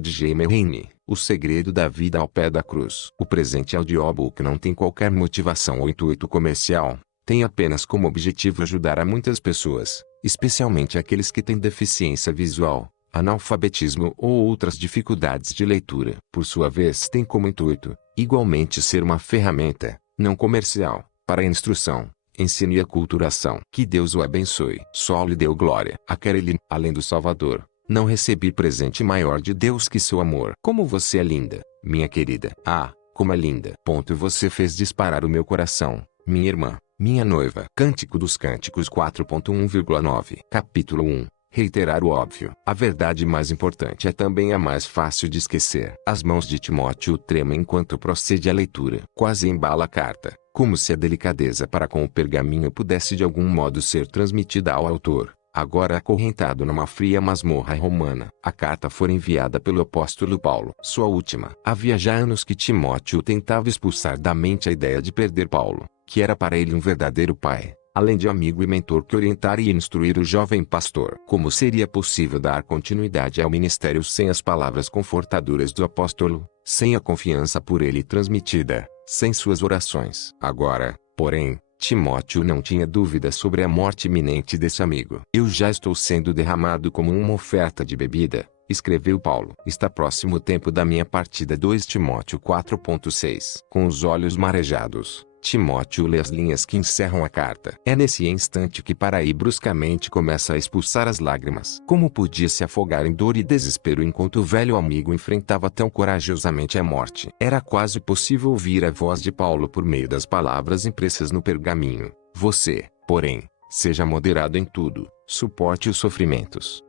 de Jaime Heine, O Segredo da Vida ao Pé da Cruz. O presente audiobook não tem qualquer motivação ou intuito comercial. Tem apenas como objetivo ajudar a muitas pessoas, especialmente aqueles que têm deficiência visual, analfabetismo ou outras dificuldades de leitura. Por sua vez, tem como intuito, igualmente, ser uma ferramenta, não comercial, para a instrução, ensino e aculturação. Que Deus o abençoe. Só lhe deu glória. A Carolyn, além do Salvador, não recebi presente maior de Deus que seu amor. Como você é linda, minha querida. Ah, como é linda. Você fez disparar o meu coração, minha irmã, minha noiva. Cântico dos Cânticos 4.1,9. Capítulo 1. Reiterar o óbvio. A verdade mais importante é também a mais fácil de esquecer. As mãos de Timóteo tremem enquanto procede a leitura. Quase embala a carta, como se a delicadeza para com o pergaminho pudesse de algum modo ser transmitida ao autor, agora acorrentado numa fria masmorra romana. A carta fora enviada pelo apóstolo Paulo. Sua última. Havia já anos que Timóteo tentava expulsar da mente a ideia de perder Paulo, que era para ele um verdadeiro pai, além de amigo e mentor que orientara e instruir o jovem pastor. Como seria possível dar continuidade ao ministério sem as palavras confortadoras do apóstolo, sem a confiança por ele transmitida, sem suas orações? Agora, porém, Timóteo não tinha dúvida sobre a morte iminente desse amigo. Eu já estou sendo derramado como uma oferta de bebida, escreveu Paulo. Está próximo o tempo da minha partida. 2 Timóteo 4.6. Com os olhos marejados, Timóteo lê as linhas que encerram a carta. É nesse instante que para aí bruscamente começa a expulsar as lágrimas. Como podia se afogar em dor e desespero enquanto o velho amigo enfrentava tão corajosamente a morte? Era quase possível ouvir a voz de Paulo por meio das palavras impressas no pergaminho. Você, porém, seja moderado em tudo, suporte os sofrimentos,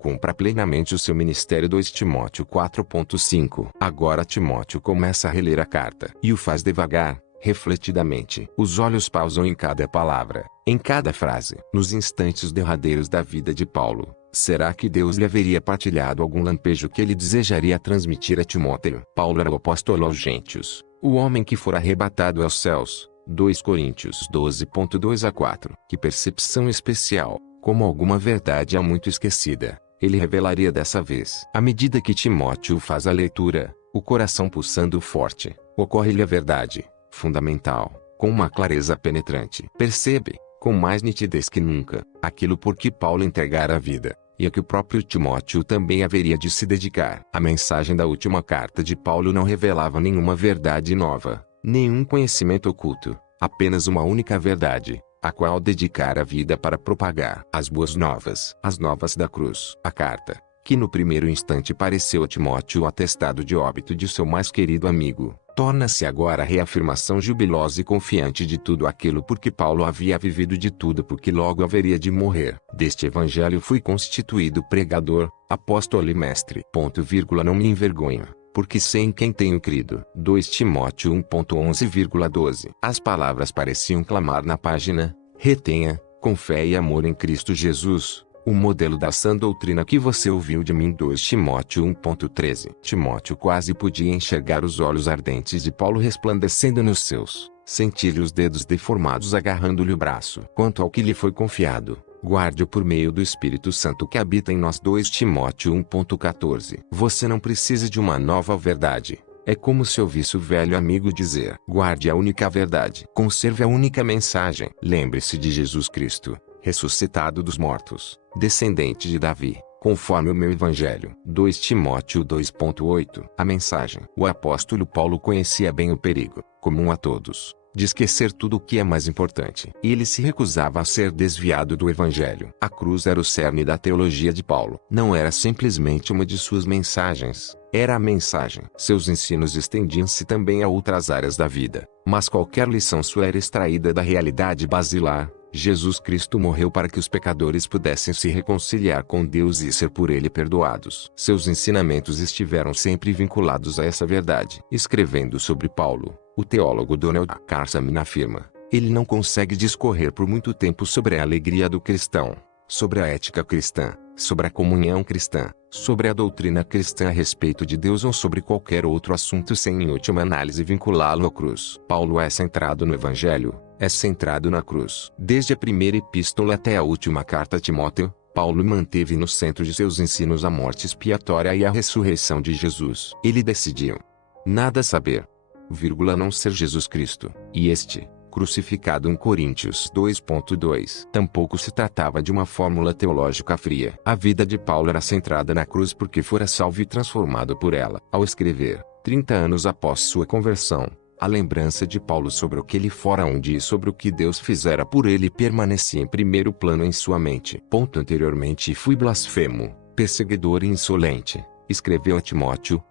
cumpra plenamente o seu ministério. 2 Timóteo 4.5. Agora Timóteo começa a reler a carta e o faz devagar, refletidamente. Os olhos pausam em cada palavra, em cada frase. Nos instantes derradeiros da vida de Paulo, será que Deus lhe haveria partilhado algum lampejo que ele desejaria transmitir a Timóteo? Paulo era o apóstolo aos gentios, o homem que fora arrebatado aos céus. 2 Coríntios 12.2-4. Que percepção especial, como alguma verdade há muito esquecida, ele revelaria dessa vez. À medida que Timóteo faz a leitura, o coração pulsando forte, ocorre-lhe a verdade fundamental, com uma clareza penetrante. Percebe, com mais nitidez que nunca, aquilo por que Paulo entregara a vida, e a que o próprio Timóteo também haveria de se dedicar. A mensagem da última carta de Paulo não revelava nenhuma verdade nova, nenhum conhecimento oculto, apenas uma única verdade, a qual dedicara a vida para propagar. As boas novas, as novas da cruz. A carta, que no primeiro instante pareceu a Timóteo o atestado de óbito de seu mais querido amigo, torna-se agora a reafirmação jubilosa e confiante de tudo aquilo por que Paulo havia vivido, de tudo porque logo haveria de morrer. Deste evangelho fui constituído pregador, apóstolo e mestre. Não me envergonho, porque sei em quem tenho crido. 2 Timóteo 1.11,12. As palavras pareciam clamar na página: retenha, com fé e amor em Cristo Jesus, o modelo da sã doutrina que você ouviu de mim. 2 Timóteo 1.13. Timóteo quase podia enxergar os olhos ardentes de Paulo resplandecendo nos seus, sentir-lhe os dedos deformados agarrando-lhe o braço. Quanto ao que lhe foi confiado, guarde-o por meio do Espírito Santo que habita em nós. 2 Timóteo 1.14. Você não precisa de uma nova verdade. É como se ouvisse o velho amigo dizer: guarde a única verdade. Conserve a única mensagem. Lembre-se de Jesus Cristo, ressuscitado dos mortos, descendente de Davi, conforme o meu evangelho. 2 Timóteo 2.8. A mensagem. O apóstolo Paulo conhecia bem o perigo, comum a todos, de esquecer tudo o que é mais importante. E ele se recusava a ser desviado do evangelho. A cruz era o cerne da teologia de Paulo. Não era simplesmente uma de suas mensagens, era a mensagem. Seus ensinos estendiam-se também a outras áreas da vida, mas qualquer lição sua era extraída da realidade basilar: Jesus Cristo morreu para que os pecadores pudessem se reconciliar com Deus e ser por ele perdoados. Seus ensinamentos estiveram sempre vinculados a essa verdade. Escrevendo sobre Paulo, o teólogo Donald Carson afirma: ele não consegue discorrer por muito tempo sobre a alegria do cristão, sobre a ética cristã, sobre a comunhão cristã, sobre a doutrina cristã a respeito de Deus ou sobre qualquer outro assunto sem em última análise vinculá-lo à cruz. Paulo é centrado no evangelho, é centrado na cruz. Desde a primeira epístola até a última carta a Timóteo, Paulo manteve no centro de seus ensinos a morte expiatória e a ressurreição de Jesus. Ele decidiu nada saber, não ser Jesus Cristo, e este, crucificado. 1 Coríntios 2:2. Tampouco se tratava de uma fórmula teológica fria. A vida de Paulo era centrada na cruz porque fora salvo e transformado por ela. Ao escrever, 30 anos após sua conversão, a lembrança de Paulo sobre o que ele fora um dia e sobre o que Deus fizera por ele permanecia em primeiro plano em sua mente. Anteriormente fui blasfemo, perseguidor e insolente, escreveu a Timóteo.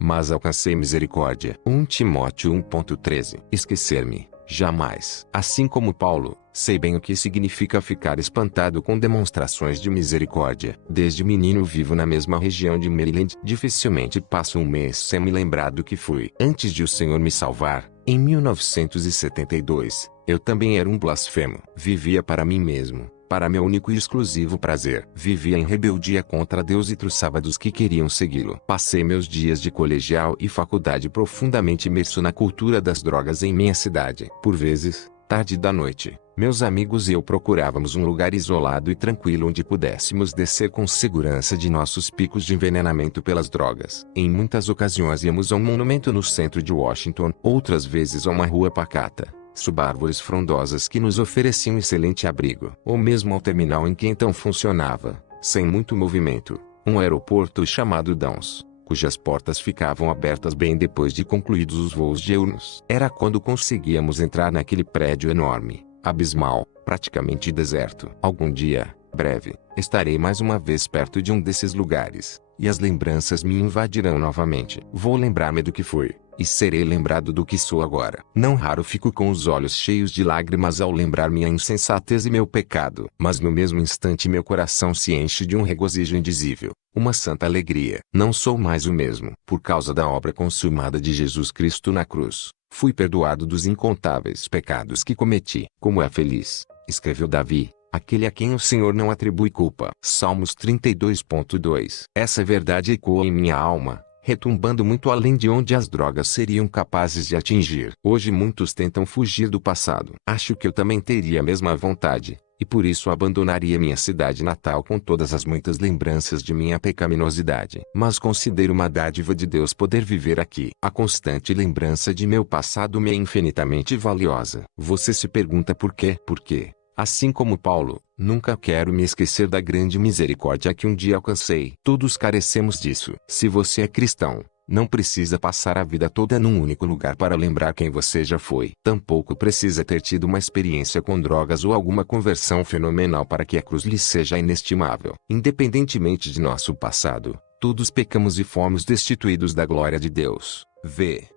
Mas alcancei misericórdia. 1 Timóteo 1:13. Esquecer-me, jamais. Assim como Paulo, sei bem o que significa ficar espantado com demonstrações de misericórdia. Desde menino vivo na mesma região de Maryland. Dificilmente passo um mês sem me lembrar do que fui. Antes de o Senhor me salvar, em 1972, eu também era um blasfemo. Vivia para mim mesmo, para meu único e exclusivo prazer. Vivia em rebeldia contra Deus e truçava dos que queriam segui-lo. Passei meus dias de colegial e faculdade profundamente imerso na cultura das drogas em minha cidade. Por vezes, tarde da noite, meus amigos e eu procurávamos um lugar isolado e tranquilo onde pudéssemos descer com segurança de nossos picos de envenenamento pelas drogas. Em muitas ocasiões íamos a um monumento no centro de Washington, outras vezes a uma rua pacata, sob árvores frondosas que nos ofereciam excelente abrigo, ou mesmo ao terminal em que então funcionava, sem muito movimento, um aeroporto chamado Downs, cujas portas ficavam abertas bem depois de concluídos os voos diurnos. Era quando conseguíamos entrar naquele prédio enorme, abismal, praticamente deserto. Algum dia, breve, estarei mais uma vez perto de um desses lugares, e as lembranças me invadirão novamente. Vou lembrar-me do que fui, e serei lembrado do que sou agora. Não raro fico com os olhos cheios de lágrimas ao lembrar minha insensatez e meu pecado. Mas no mesmo instante meu coração se enche de um regozijo indizível, uma santa alegria. Não sou mais o mesmo. Por causa da obra consumada de Jesus Cristo na cruz, fui perdoado dos incontáveis pecados que cometi. Como é feliz, escreveu Davi, aquele a quem o Senhor não atribui culpa. Salmos 32:2. Essa verdade ecoa em minha alma, retumbando muito além de onde as drogas seriam capazes de atingir. Hoje muitos tentam fugir do passado. Acho que eu também teria a mesma vontade, e por isso abandonaria minha cidade natal com todas as muitas lembranças de minha pecaminosidade. Mas considero uma dádiva de Deus poder viver aqui. A constante lembrança de meu passado me é infinitamente valiosa. Você se pergunta por quê? Por quê? Assim como Paulo, nunca quero me esquecer da grande misericórdia que um dia alcancei. Todos carecemos disso. Se você é cristão, não precisa passar a vida toda num único lugar para lembrar quem você já foi. Tampouco precisa ter tido uma experiência com drogas ou alguma conversão fenomenal para que a cruz lhe seja inestimável. Independentemente de nosso passado, todos pecamos e fomos destituídos da glória de Deus. V.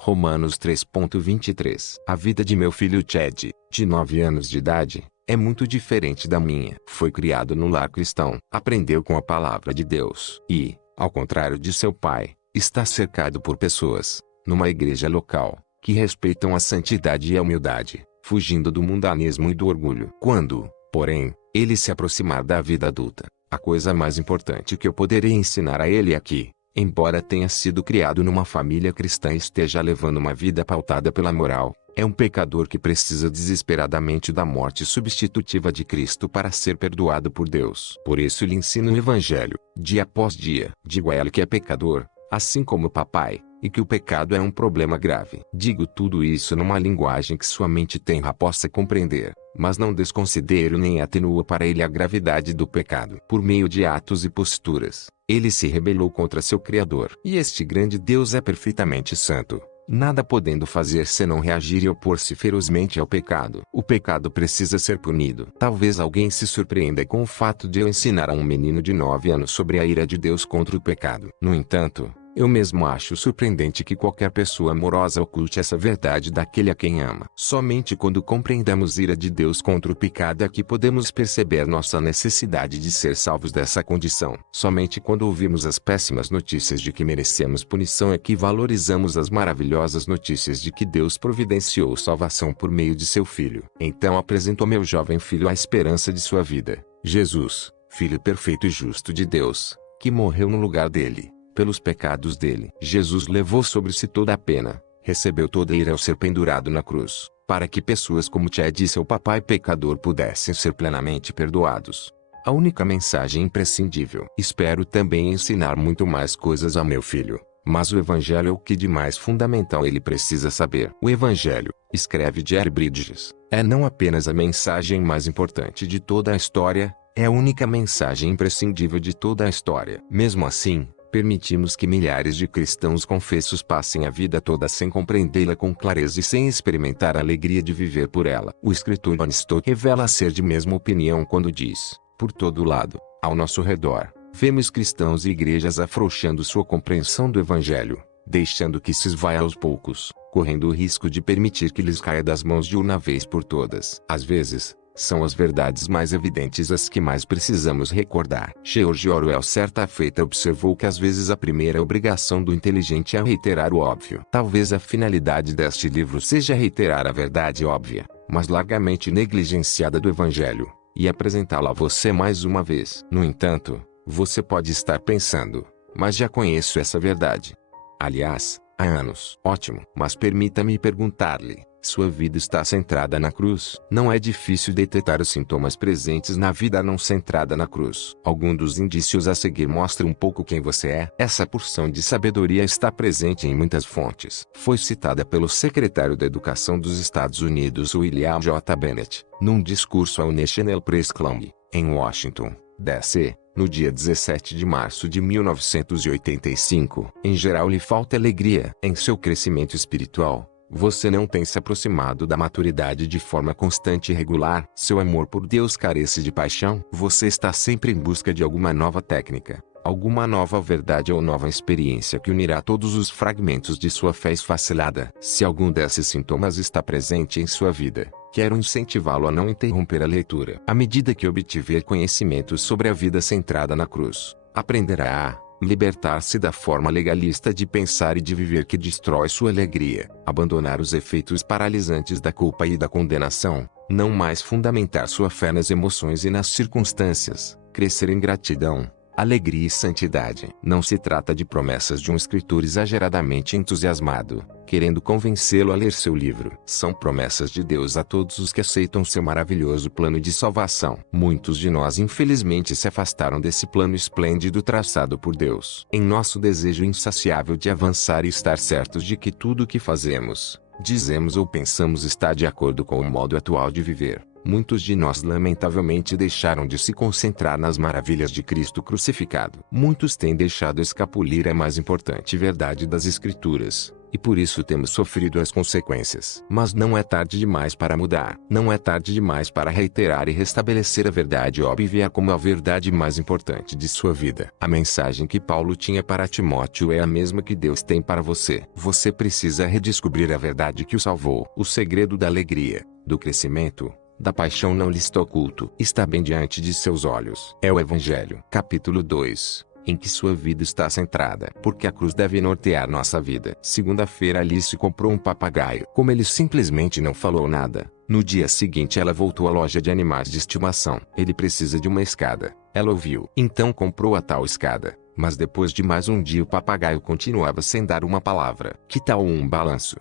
Romanos 3:23. A vida de meu filho Chad, de 9 anos de idade, é muito diferente da minha. Foi criado no lar cristão, aprendeu com a palavra de Deus e, ao contrário de seu pai, está cercado por pessoas, numa igreja local, que respeitam a santidade e a humildade, fugindo do mundanismo e do orgulho. Quando, porém, ele se aproximar da vida adulta, a coisa mais importante que eu poderei ensinar a ele é que, embora tenha sido criado numa família cristã e esteja levando uma vida pautada pela moral, é um pecador que precisa desesperadamente da morte substitutiva de Cristo para ser perdoado por Deus. Por isso lhe ensino o Evangelho, dia após dia. Digo a ele que é pecador, assim como o papai, e que o pecado é um problema grave. Digo tudo isso numa linguagem que sua mente tenra possa compreender, mas não desconsidero nem atenua para ele a gravidade do pecado. Por meio de atos e posturas, ele se rebelou contra seu Criador. E este grande Deus é perfeitamente santo, nada podendo fazer senão reagir e opor-se ferozmente ao pecado. O pecado precisa ser punido. Talvez alguém se surpreenda com o fato de eu ensinar a um menino de 9 anos sobre a ira de Deus contra o pecado. No entanto, eu mesmo acho surpreendente que qualquer pessoa amorosa oculte essa verdade daquele a quem ama. Somente quando compreendamos a ira de Deus contra o pecado é que podemos perceber nossa necessidade de ser salvos dessa condição. Somente quando ouvimos as péssimas notícias de que merecemos punição é que valorizamos as maravilhosas notícias de que Deus providenciou salvação por meio de seu Filho. Então apresento ao meu jovem filho a esperança de sua vida, Jesus, Filho perfeito e justo de Deus, que morreu no lugar dele, pelos pecados dele. Jesus levou sobre si toda a pena, recebeu toda a ira ao ser pendurado na cruz, para que pessoas como Chad e seu papai pecador pudessem ser plenamente perdoados. a única mensagem imprescindível. Espero também ensinar muito mais coisas a meu filho. Mas o Evangelho é o que de mais fundamental ele precisa saber. O Evangelho, escreve Jerry Bridges, é não apenas a mensagem mais importante de toda a história, é a única mensagem imprescindível de toda a história. Mesmo assim, permitimos que milhares de cristãos confessos passem a vida toda sem compreendê-la com clareza e sem experimentar a alegria de viver por ela. O escritor John Stott revela ser de mesma opinião quando diz: por todo lado, ao nosso redor, vemos cristãos e igrejas afrouxando sua compreensão do Evangelho, deixando que se esvaia aos poucos, correndo o risco de permitir que lhes caia das mãos de uma vez por todas. Às vezes, são as verdades mais evidentes as que mais precisamos recordar. George Orwell certa feita observou que às vezes a primeira obrigação do inteligente é reiterar o óbvio. Talvez a finalidade deste livro seja reiterar a verdade óbvia, mas largamente negligenciada do Evangelho, e apresentá-la a você mais uma vez. No entanto, você pode estar pensando: mas já conheço essa verdade. Aliás, há anos. Ótimo. Mas permita-me perguntar-lhe: sua vida está centrada na cruz? Não é difícil detectar os sintomas presentes na vida não centrada na cruz. Alguns dos indícios a seguir mostram um pouco quem você é. Essa porção de sabedoria está presente em muitas fontes. Foi citada pelo secretário da Educação dos Estados Unidos William J. Bennett, num discurso ao National Press Club, em Washington, D.C., no dia 17 de março de 1985. Em geral lhe falta alegria em seu crescimento espiritual. Você não tem se aproximado da maturidade de forma constante e regular. Seu amor por Deus carece de paixão. Você está sempre em busca de alguma nova técnica, alguma nova verdade ou nova experiência que unirá todos os fragmentos de sua fé esfacelada. Se algum desses sintomas está presente em sua vida, quero incentivá-lo a não interromper a leitura. À medida que obtiver conhecimento sobre a vida centrada na cruz, aprenderá a libertar-se da forma legalista de pensar e de viver que destrói sua alegria, abandonar os efeitos paralisantes da culpa e da condenação, não mais fundamentar sua fé nas emoções e nas circunstâncias, crescer em gratidão, alegria e santidade. Não se trata de promessas de um escritor exageradamente entusiasmado, querendo convencê-lo a ler seu livro. São promessas de Deus a todos os que aceitam seu maravilhoso plano de salvação. Muitos de nós infelizmente se afastaram desse plano esplêndido traçado por Deus. Em nosso desejo insaciável de avançar e estar certos de que tudo o que fazemos, dizemos ou pensamos está de acordo com o modo atual de viver, muitos de nós lamentavelmente deixaram de se concentrar nas maravilhas de Cristo crucificado. Muitos têm deixado escapulir a mais importante verdade das Escrituras, e por isso temos sofrido as consequências. Mas não é tarde demais para mudar. Não é tarde demais para reiterar e restabelecer a verdade óbvia como a verdade mais importante de sua vida. A mensagem que Paulo tinha para Timóteo é a mesma que Deus tem para você. Você precisa redescobrir a verdade que o salvou. O segredo da alegria, do crescimento, da paixão não lhe está oculto. Está bem diante de seus olhos. É o Evangelho. Capítulo 2. Em que sua vida está centrada. Porque a cruz deve nortear nossa vida. Segunda-feira Alice comprou um papagaio. Como ele simplesmente não falou nada, no dia seguinte ela voltou à loja de animais de estimação. Ele precisa de uma escada. Ela ouviu. Então comprou a tal escada. Mas depois de mais um dia o papagaio continuava sem dar uma palavra. Que tal um balanço?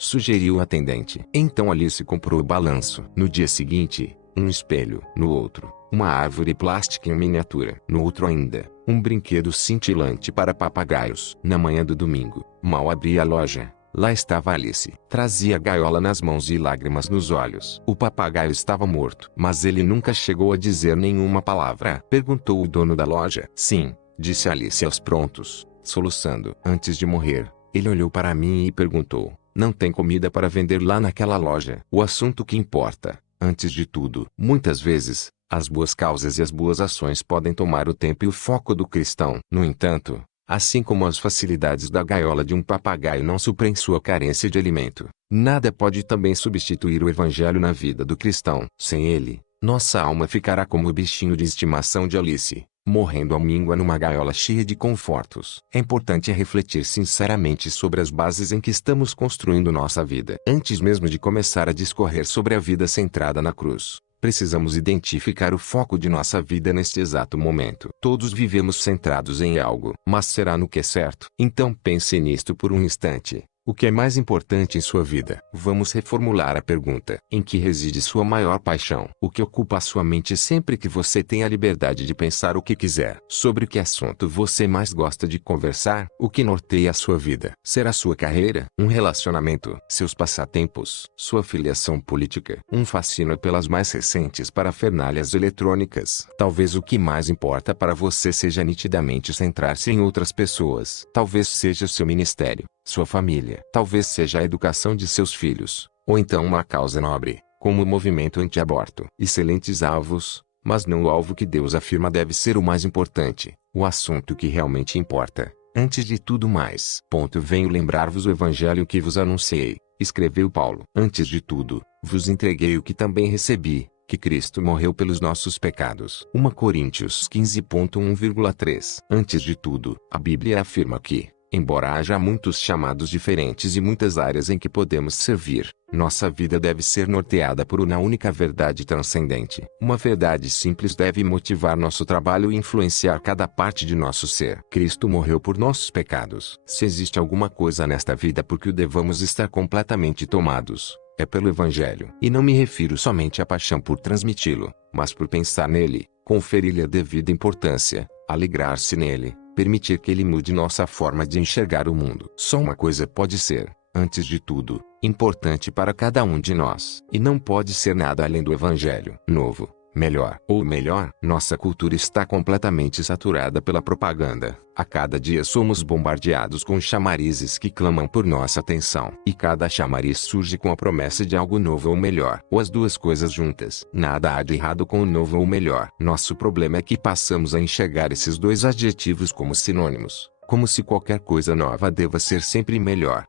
Sugeriu o atendente. Então Alice comprou o balanço. No dia seguinte, um espelho. No outro, uma árvore plástica em miniatura. No outro ainda, um brinquedo cintilante para papagaios. Na manhã do domingo, mal abria a loja, lá estava Alice. Trazia a gaiola nas mãos e lágrimas nos olhos. O papagaio estava morto. Mas ele nunca chegou a dizer nenhuma palavra. Perguntou o dono da loja. Sim, disse Alice aos prontos, soluçando. Antes de morrer, ele olhou para mim e perguntou: não tem comida para vender lá naquela loja? O assunto que importa, antes de tudo. Muitas vezes, as boas causas e as boas ações podem tomar o tempo e o foco do cristão. No entanto, assim como as facilidades da gaiola de um papagaio não suprem sua carência de alimento, nada pode também substituir o Evangelho na vida do cristão. Sem ele, nossa alma ficará como o bichinho de estimação de Alice, morrendo à míngua numa gaiola cheia de confortos. É importante refletir sinceramente sobre as bases em que estamos construindo nossa vida. Antes mesmo de começar a discorrer sobre a vida centrada na cruz, precisamos identificar o foco de nossa vida neste exato momento. Todos vivemos centrados em algo. Mas será no que é certo? Então pense nisto por um instante. O que é mais importante em sua vida? Vamos reformular a pergunta. Em que reside sua maior paixão? O que ocupa a sua mente sempre que você tem a liberdade de pensar o que quiser? Sobre que assunto você mais gosta de conversar? O que norteia a sua vida? Será sua carreira? Um relacionamento? Seus passatempos? Sua filiação política? Um fascínio pelas mais recentes parafernálias eletrônicas? Talvez o que mais importa para você seja nitidamente centrar-se em outras pessoas. Talvez seja seu ministério, sua família. Talvez seja a educação de seus filhos. Ou então uma causa nobre, como o movimento anti-aborto. Excelentes alvos, mas não o alvo que Deus afirma deve ser o mais importante, o assunto que realmente importa. Antes de tudo mais. Venho lembrar-vos o evangelho que vos anunciei, escreveu Paulo. Antes de tudo, vos entreguei o que também recebi, que Cristo morreu pelos nossos pecados. 1 Coríntios 15.1,3. Antes de tudo, a Bíblia afirma que, embora haja muitos chamados diferentes e muitas áreas em que podemos servir, nossa vida deve ser norteada por uma única verdade transcendente. Uma verdade simples deve motivar nosso trabalho e influenciar cada parte de nosso ser. Cristo morreu por nossos pecados. Se existe alguma coisa nesta vida por que o devamos estar completamente tomados, é pelo Evangelho. E não me refiro somente à paixão por transmiti-lo, mas por pensar nele, conferir-lhe a devida importância, alegrar-se nele, permitir que ele mude nossa forma de enxergar o mundo. Só uma coisa pode ser, antes de tudo, importante para cada um de nós. E não pode ser nada além do Evangelho. Novo, melhor. Ou melhor, nossa cultura está completamente saturada pela propaganda. A cada dia somos bombardeados com chamarizes que clamam por nossa atenção. E cada chamariz surge com a promessa de algo novo ou melhor. Ou as duas coisas juntas. Nada há de errado com o novo ou melhor. Nosso problema é que passamos a enxergar esses dois adjetivos como sinônimos. Como se qualquer coisa nova deva ser sempre melhor.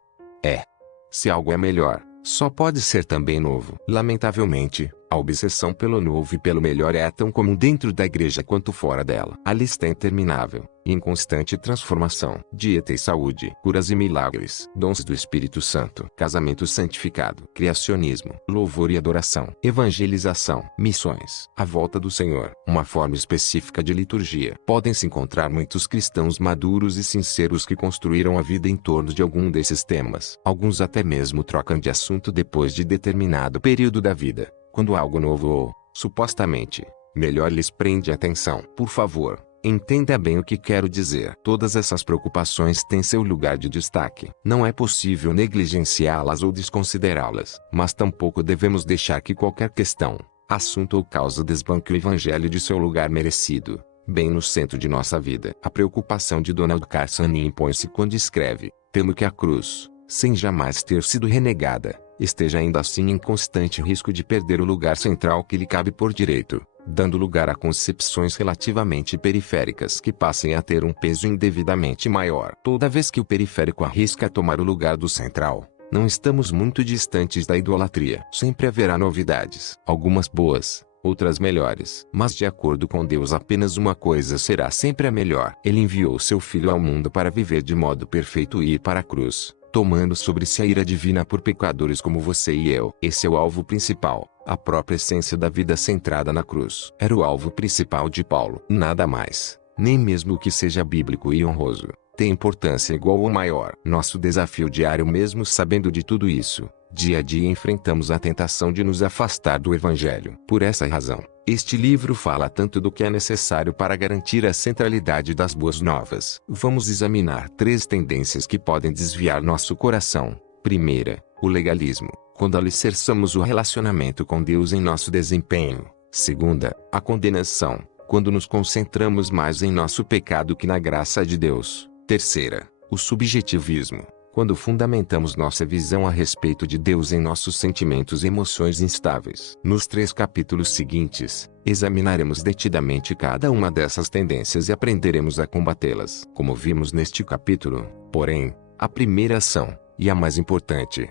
Se algo é melhor, só pode ser também novo. Lamentavelmente, a obsessão pelo novo e pelo melhor é tão comum dentro da igreja quanto fora dela. A lista é interminável, em constante transformação. Dieta e saúde, curas e milagres, dons do Espírito Santo, casamento santificado, criacionismo, louvor e adoração, evangelização, missões, a volta do Senhor, uma forma específica de liturgia. Podem-se encontrar muitos cristãos maduros e sinceros que construíram a vida em torno de algum desses temas. Alguns até mesmo trocam de assunto depois de determinado período da vida, quando algo novo ou, supostamente, melhor lhes prende a atenção. Por favor, entenda bem o que quero dizer. Todas essas preocupações têm seu lugar de destaque. Não é possível negligenciá-las ou desconsiderá-las. Mas tampouco devemos deixar que qualquer questão, assunto ou causa desbanque o Evangelho de seu lugar merecido, bem no centro de nossa vida. A preocupação de Donald Carson impõe-se quando escreve: temo que a cruz, sem jamais ter sido renegada, esteja ainda assim em constante risco de perder o lugar central que lhe cabe por direito, dando lugar a concepções relativamente periféricas que passem a ter um peso indevidamente maior. Toda vez que o periférico arrisca tomar o lugar do central, não estamos muito distantes da idolatria. Sempre haverá novidades, algumas boas, outras melhores. Mas de acordo com Deus apenas uma coisa será sempre a melhor. Ele enviou seu Filho ao mundo para viver de modo perfeito e ir para a cruz, tomando sobre si a ira divina por pecadores como você e eu. Esse é o alvo principal, a própria essência da vida centrada na cruz. Era o alvo principal de Paulo. Nada mais, nem mesmo o que seja bíblico e honroso, tem importância igual ou maior. Nosso desafio diário, mesmo sabendo de tudo isso, dia a dia enfrentamos a tentação de nos afastar do Evangelho. Por essa razão, este livro fala tanto do que é necessário para garantir a centralidade das boas novas. Vamos examinar 3 tendências que podem desviar nosso coração. Primeira, o legalismo, quando alicerçamos o relacionamento com Deus em nosso desempenho. Segunda, a condenação, quando nos concentramos mais em nosso pecado que na graça de Deus. Terceira, o subjetivismo, quando fundamentamos nossa visão a respeito de Deus em nossos sentimentos e emoções instáveis. Nos 3 capítulos seguintes, examinaremos detidamente cada uma dessas tendências e aprenderemos a combatê-las. Como vimos neste capítulo, porém, a primeira ação, e a mais importante,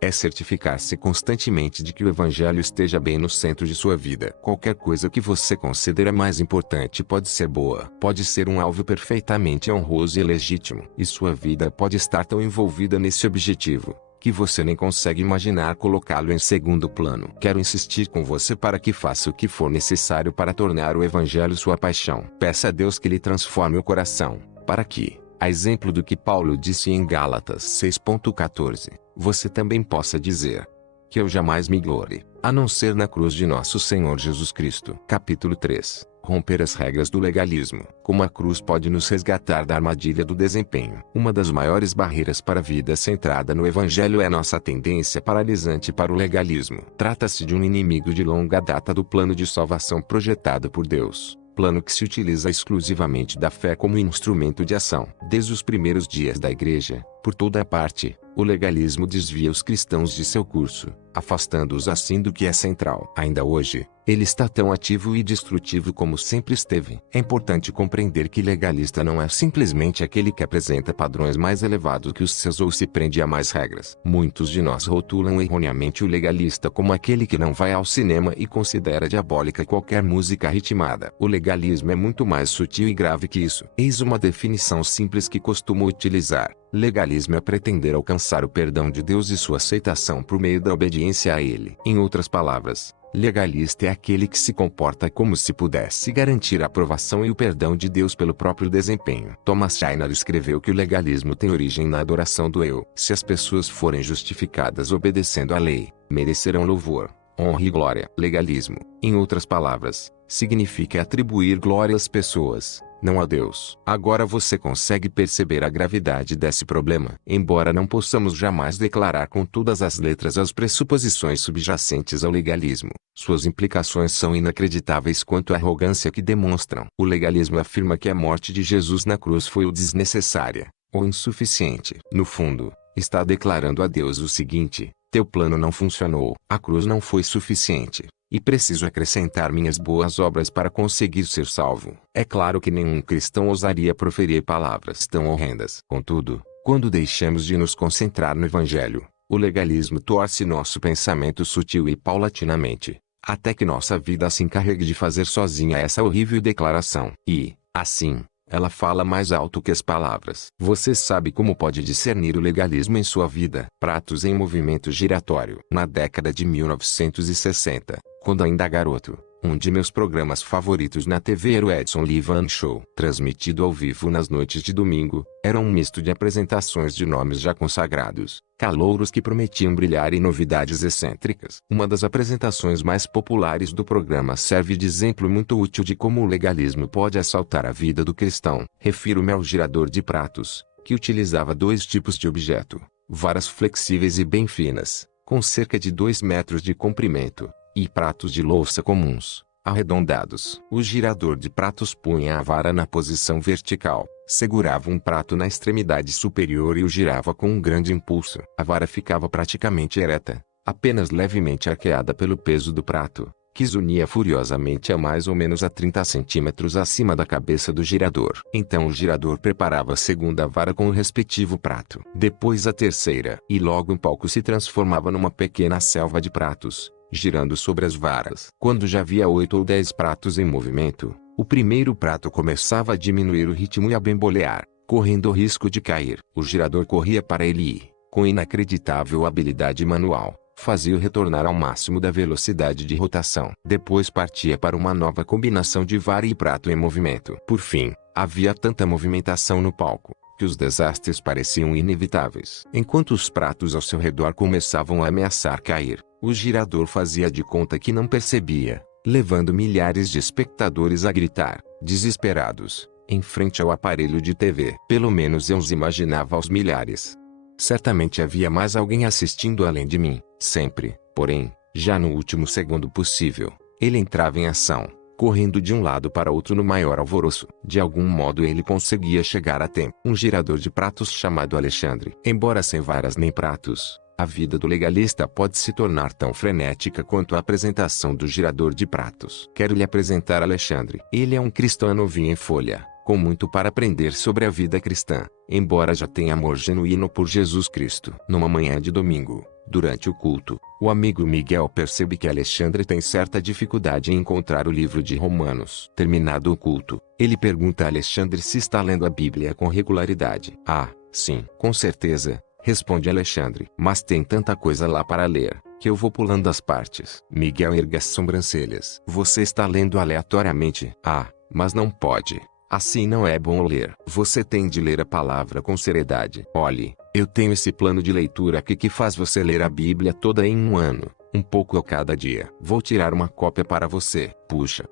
é certificar-se constantemente de que o Evangelho esteja bem no centro de sua vida. Qualquer coisa que você considera mais importante pode ser boa, pode ser um alvo perfeitamente honroso e legítimo, e sua vida pode estar tão envolvida nesse objetivo, que você nem consegue imaginar colocá-lo em segundo plano. Quero insistir com você para que faça o que for necessário para tornar o Evangelho sua paixão. Peça a Deus que lhe transforme o coração, para que, A exemplo do que Paulo disse em Gálatas 6:14, você também possa dizer que eu jamais me glorie, a não ser na cruz de nosso Senhor Jesus Cristo. Capítulo 3. Romper as regras do legalismo. Como a cruz pode nos resgatar da armadilha do desempenho. Uma das maiores barreiras para a vida centrada no Evangelho é nossa tendência paralisante para o legalismo. Trata-se de um inimigo de longa data do plano de salvação projetado por Deus. Plano que se utiliza exclusivamente da fé como instrumento de ação. Desde os primeiros dias da Igreja, por toda a parte, o legalismo desvia os cristãos de seu curso, afastando-os assim do que é central. Ainda hoje, ele está tão ativo e destrutivo como sempre esteve. É importante compreender que legalista não é simplesmente aquele que apresenta padrões mais elevados que os seus ou se prende a mais regras. Muitos de nós rotulam erroneamente o legalista como aquele que não vai ao cinema e considera diabólica qualquer música ritmada. O legalismo é muito mais sutil e grave que isso. Eis uma definição simples que costumo utilizar. Legalismo é pretender alcançar o perdão de Deus e sua aceitação por meio da obediência a Ele. Em outras palavras, legalista é aquele que se comporta como se pudesse garantir a aprovação e o perdão de Deus pelo próprio desempenho. Thomas Schreiner escreveu que o legalismo tem origem na adoração do eu. Se as pessoas forem justificadas obedecendo à lei, merecerão louvor, honra e glória. Legalismo, em outras palavras, significa atribuir glória às pessoas, não a Deus. Agora você consegue perceber a gravidade desse problema. Embora não possamos jamais declarar com todas as letras as pressuposições subjacentes ao legalismo, suas implicações são inacreditáveis quanto à arrogância que demonstram. O legalismo afirma que a morte de Jesus na cruz foi ou desnecessária, ou insuficiente. No fundo, está declarando a Deus o seguinte: teu plano não funcionou, a cruz não foi suficiente, e preciso acrescentar minhas boas obras para conseguir ser salvo. É claro que nenhum cristão ousaria proferir palavras tão horrendas. Contudo, quando deixamos de nos concentrar no Evangelho, o legalismo torce nosso pensamento sutil e paulatinamente, até que nossa vida se encarregue de fazer sozinha essa horrível declaração. E, assim, ela fala mais alto que as palavras. Você sabe como pode discernir o legalismo em sua vida? Pratos em movimento giratório. Na década de 1960, quando ainda garoto, um de meus programas favoritos na TV era o Edson Livan Show. Transmitido ao vivo nas noites de domingo, era um misto de apresentações de nomes já consagrados, calouros que prometiam brilhar e novidades excêntricas. Uma das apresentações mais populares do programa serve de exemplo muito útil de como o legalismo pode assaltar a vida do cristão. Refiro-me ao girador de pratos, que utilizava dois tipos de objeto: varas flexíveis e bem finas, com cerca de 2 metros de comprimento, e pratos de louça comuns, arredondados. O girador de pratos punha a vara na posição vertical, segurava um prato na extremidade superior e o girava com um grande impulso. A vara ficava praticamente ereta, apenas levemente arqueada pelo peso do prato, que zunia furiosamente a mais ou menos a 30 centímetros acima da cabeça do girador. Então o girador preparava a segunda vara com o respectivo prato, depois a terceira, e logo um palco se transformava numa pequena selva de pratos, girando sobre as varas. Quando já havia 8 ou 10 pratos em movimento, o primeiro prato começava a diminuir o ritmo e a bambolear, correndo o risco de cair. O girador corria para ele e, com inacreditável habilidade manual, fazia-o retornar ao máximo da velocidade de rotação. Depois partia para uma nova combinação de vara e prato em movimento. Por fim, havia tanta movimentação no palco, que os desastres pareciam inevitáveis. Enquanto os pratos ao seu redor começavam a ameaçar cair, o girador fazia de conta que não percebia, levando milhares de espectadores a gritar, desesperados, em frente ao aparelho de TV. Pelo menos eu os imaginava aos milhares. Certamente havia mais alguém assistindo além de mim. Sempre, porém, já no último segundo possível, ele entrava em ação, correndo de um lado para outro no maior alvoroço. De algum modo ele conseguia chegar a tempo. Um girador de pratos chamado Alexandre. Embora sem varas nem pratos, a vida do legalista pode se tornar tão frenética quanto a apresentação do girador de pratos. Quero lhe apresentar Alexandre. Ele é um cristão novinho em folha, com muito para aprender sobre a vida cristã, embora já tenha amor genuíno por Jesus Cristo. Numa manhã de domingo, durante o culto, o amigo Miguel percebe que Alexandre tem certa dificuldade em encontrar o livro de Romanos. Terminado o culto, ele pergunta a Alexandre se está lendo a Bíblia com regularidade. Ah, sim, com certeza, responde Alexandre. Mas tem tanta coisa lá para ler, que eu vou pulando as partes. Miguel ergue as sobrancelhas. Você está lendo aleatoriamente? Ah, mas não pode. Assim não é bom ler. Você tem de ler a palavra com seriedade. Olhe, eu tenho esse plano de leitura aqui que faz você ler a Bíblia toda em um ano, um pouco a cada dia. Vou tirar uma cópia para você. Puxa.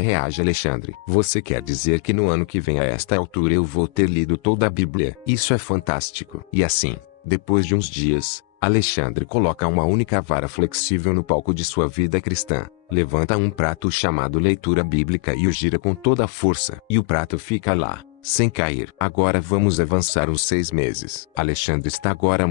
Reage Alexandre. Você quer dizer que no ano que vem a esta altura eu vou ter lido toda a Bíblia? Isso é fantástico. E assim, depois de uns dias, Alexandre coloca uma única vara flexível no palco de sua vida cristã, levanta um prato chamado leitura bíblica e o gira com toda a força. E o prato fica lá, sem cair. Agora vamos avançar uns 6 meses. Alexandre está agora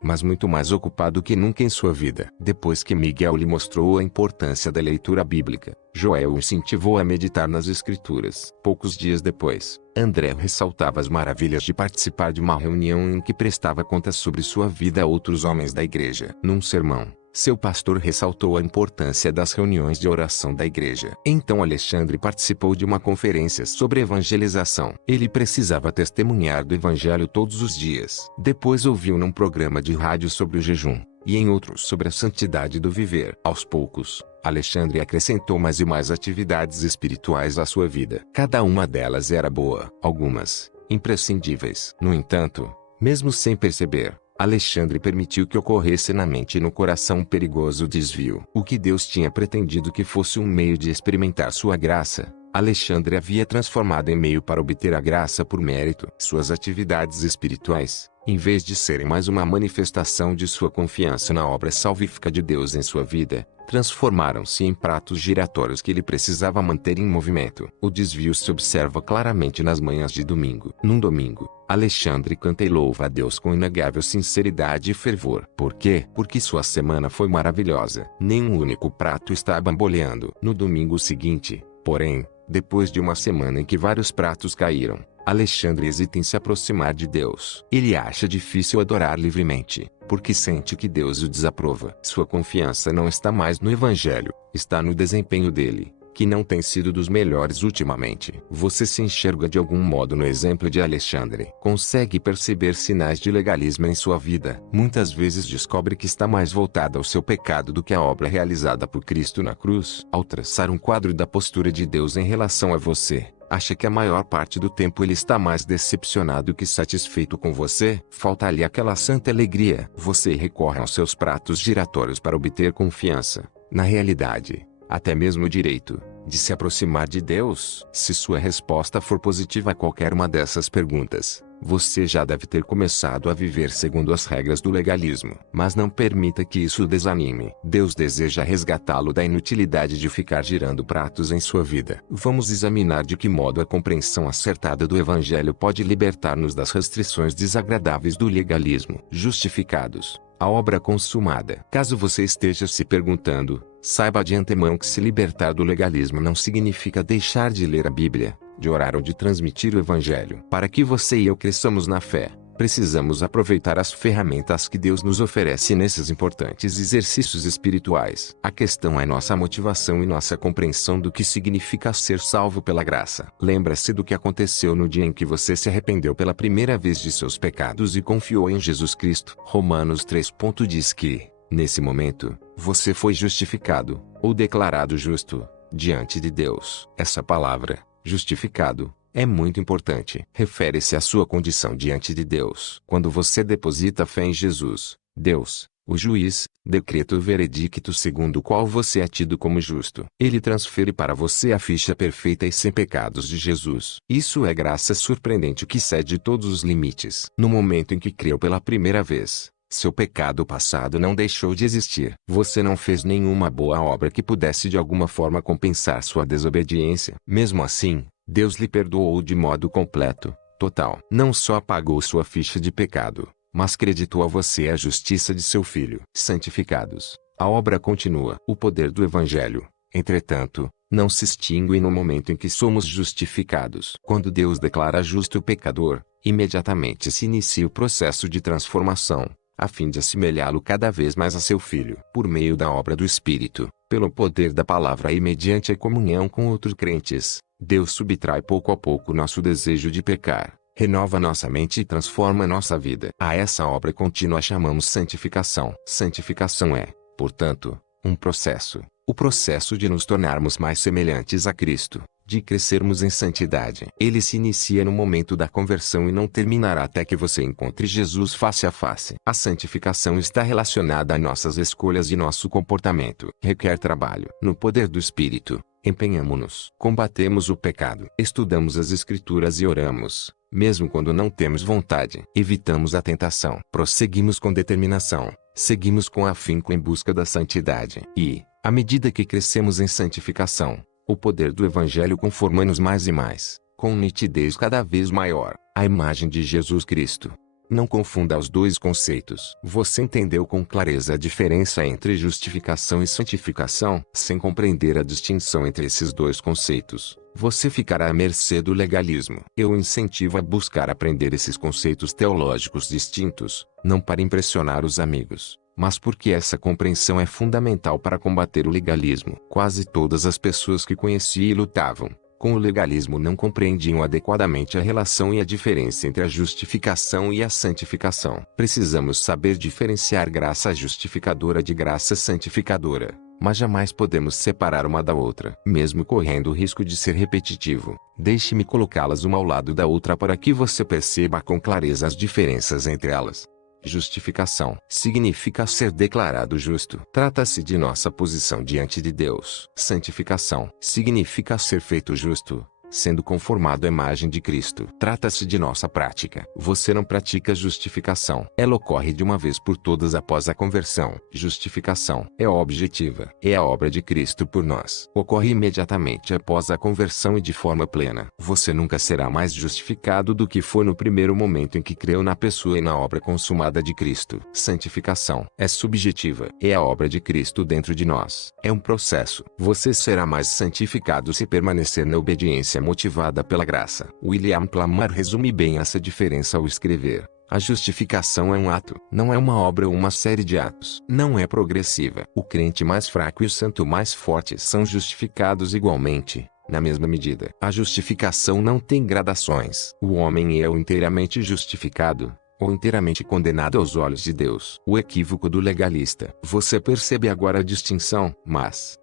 mas muito mais ocupado que nunca em sua vida. Depois que Miguel lhe mostrou a importância da leitura bíblica, Joel o incentivou a meditar nas Escrituras. Poucos dias depois, André ressaltava as maravilhas de participar de uma reunião em que prestava contas sobre sua vida a outros homens da igreja. Num sermão, seu pastor ressaltou a importância das reuniões de oração da igreja. Então Alexandre participou de uma conferência sobre evangelização. Ele precisava testemunhar do evangelho todos os dias. Depois ouviu num programa de rádio sobre o jejum, e em outros sobre a santidade do viver. Aos poucos, Alexandre acrescentou mais e mais atividades espirituais à sua vida. Cada uma delas era boa, algumas imprescindíveis. No entanto, mesmo sem perceber, Alexandre permitiu que ocorresse na mente e no coração um perigoso desvio. O que Deus tinha pretendido que fosse um meio de experimentar sua graça, Alexandre havia transformado em meio para obter a graça por mérito. Suas atividades espirituais, em vez de serem mais uma manifestação de sua confiança na obra salvífica de Deus em sua vida, transformaram-se em pratos giratórios que ele precisava manter em movimento. O desvio se observa claramente nas manhãs de domingo. Num domingo, Alexandre canta e louva a Deus com inegável sinceridade e fervor. Por quê? Porque sua semana foi maravilhosa. Nenhum único prato está bamboleando. No domingo seguinte, porém, depois de uma semana em que vários pratos caíram, Alexandre hesita em se aproximar de Deus. Ele acha difícil adorar livremente, porque sente que Deus o desaprova. Sua confiança não está mais no Evangelho, está no desempenho dele, que não tem sido dos melhores ultimamente. Você se enxerga de algum modo no exemplo de Alexandre. Consegue perceber sinais de legalismo em sua vida. Muitas vezes descobre que está mais voltada ao seu pecado do que à obra realizada por Cristo na cruz. Ao traçar um quadro da postura de Deus em relação a você, acha que a maior parte do tempo ele está mais decepcionado que satisfeito com você? Falta-lhe aquela santa alegria. Você recorre aos seus pratos giratórios para obter confiança, na realidade, até mesmo o direito, de se aproximar de Deus? Se sua resposta for positiva a qualquer uma dessas perguntas, você já deve ter começado a viver segundo as regras do legalismo. Mas não permita que isso o desanime. Deus deseja resgatá-lo da inutilidade de ficar girando pratos em sua vida. Vamos examinar de que modo a compreensão acertada do Evangelho pode libertar-nos das restrições desagradáveis do legalismo. Justificados. A obra consumada. Caso você esteja se perguntando, saiba de antemão que se libertar do legalismo não significa deixar de ler a Bíblia, de orar ou de transmitir o Evangelho. Para que você e eu cresçamos na fé, precisamos aproveitar as ferramentas que Deus nos oferece nesses importantes exercícios espirituais. A questão é nossa motivação e nossa compreensão do que significa ser salvo pela graça. Lembra-se do que aconteceu no dia em que você se arrependeu pela primeira vez de seus pecados e confiou em Jesus Cristo. Romanos 3. Diz que, nesse momento, você foi justificado, ou declarado justo, diante de Deus. Essa palavra, justificado, é muito importante. Refere-se à sua condição diante de Deus. Quando você deposita fé em Jesus, Deus, o juiz, decreta o veredicto segundo o qual você é tido como justo. Ele transfere para você a ficha perfeita e sem pecados de Jesus. Isso é graça surpreendente que excede todos os limites. No momento em que creu pela primeira vez, seu pecado passado não deixou de existir. Você não fez nenhuma boa obra que pudesse de alguma forma compensar sua desobediência. Mesmo assim, Deus lhe perdoou de modo completo, total. Não só apagou sua ficha de pecado, mas creditou a você a justiça de seu Filho. Santificados. A obra continua. O poder do Evangelho, entretanto, não se extingue no momento em que somos justificados. Quando Deus declara justo o pecador, imediatamente se inicia o processo de transformação, a fim de assemelhá-lo cada vez mais a seu Filho. Por meio da obra do Espírito, pelo poder da palavra e mediante a comunhão com outros crentes, Deus subtrai pouco a pouco nosso desejo de pecar, renova nossa mente e transforma nossa vida. A essa obra contínua chamamos santificação. Santificação é, portanto, um processo, o processo de nos tornarmos mais semelhantes a Cristo, de crescermos em santidade. Ele se inicia no momento da conversão e não terminará até que você encontre Jesus face a face. A santificação está relacionada a nossas escolhas e nosso comportamento. Requer trabalho. No poder do Espírito, empenhamo-nos. Combatemos o pecado. Estudamos as Escrituras e oramos, mesmo quando não temos vontade. Evitamos a tentação. Prosseguimos com determinação. Seguimos com afinco em busca da santidade. E, à medida que crescemos em santificação, o poder do Evangelho conforma-nos mais e mais, com nitidez cada vez maior, à imagem de Jesus Cristo. Não confunda os dois conceitos. Você entendeu com clareza a diferença entre justificação e santificação? Sem compreender a distinção entre esses dois conceitos, você ficará à mercê do legalismo. Eu o incentivo a buscar aprender esses conceitos teológicos distintos, não para impressionar os amigos, mas porque essa compreensão é fundamental para combater o legalismo. Quase todas as pessoas que conheci e lutavam com o legalismo não compreendiam adequadamente a relação e a diferença entre a justificação e a santificação. Precisamos saber diferenciar graça justificadora de graça santificadora, mas jamais podemos separar uma da outra. Mesmo correndo o risco de ser repetitivo, deixe-me colocá-las uma ao lado da outra para que você perceba com clareza as diferenças entre elas. Justificação significa ser declarado justo. Trata-se de nossa posição diante de Deus. Santificação significa ser feito justo, sendo conformado à imagem de Cristo. Trata-se de nossa prática. Você não pratica justificação. Ela ocorre de uma vez por todas após a conversão. Justificação é objetiva. É a obra de Cristo por nós. Ocorre imediatamente após a conversão e de forma plena. Você nunca será mais justificado do que foi no primeiro momento em que creu na pessoa e na obra consumada de Cristo. Santificação é subjetiva. É a obra de Cristo dentro de nós. É um processo. Você será mais santificado se permanecer na obediência motivada pela graça. William Clamar resume bem essa diferença ao escrever: a justificação é um ato, não é uma obra ou uma série de atos. Não é progressiva. O crente mais fraco e o santo mais forte são justificados igualmente, na mesma medida. A justificação não tem gradações. O homem é ou inteiramente justificado, ou inteiramente condenado aos olhos de Deus. O equívoco do legalista. Você percebe agora a distinção, mas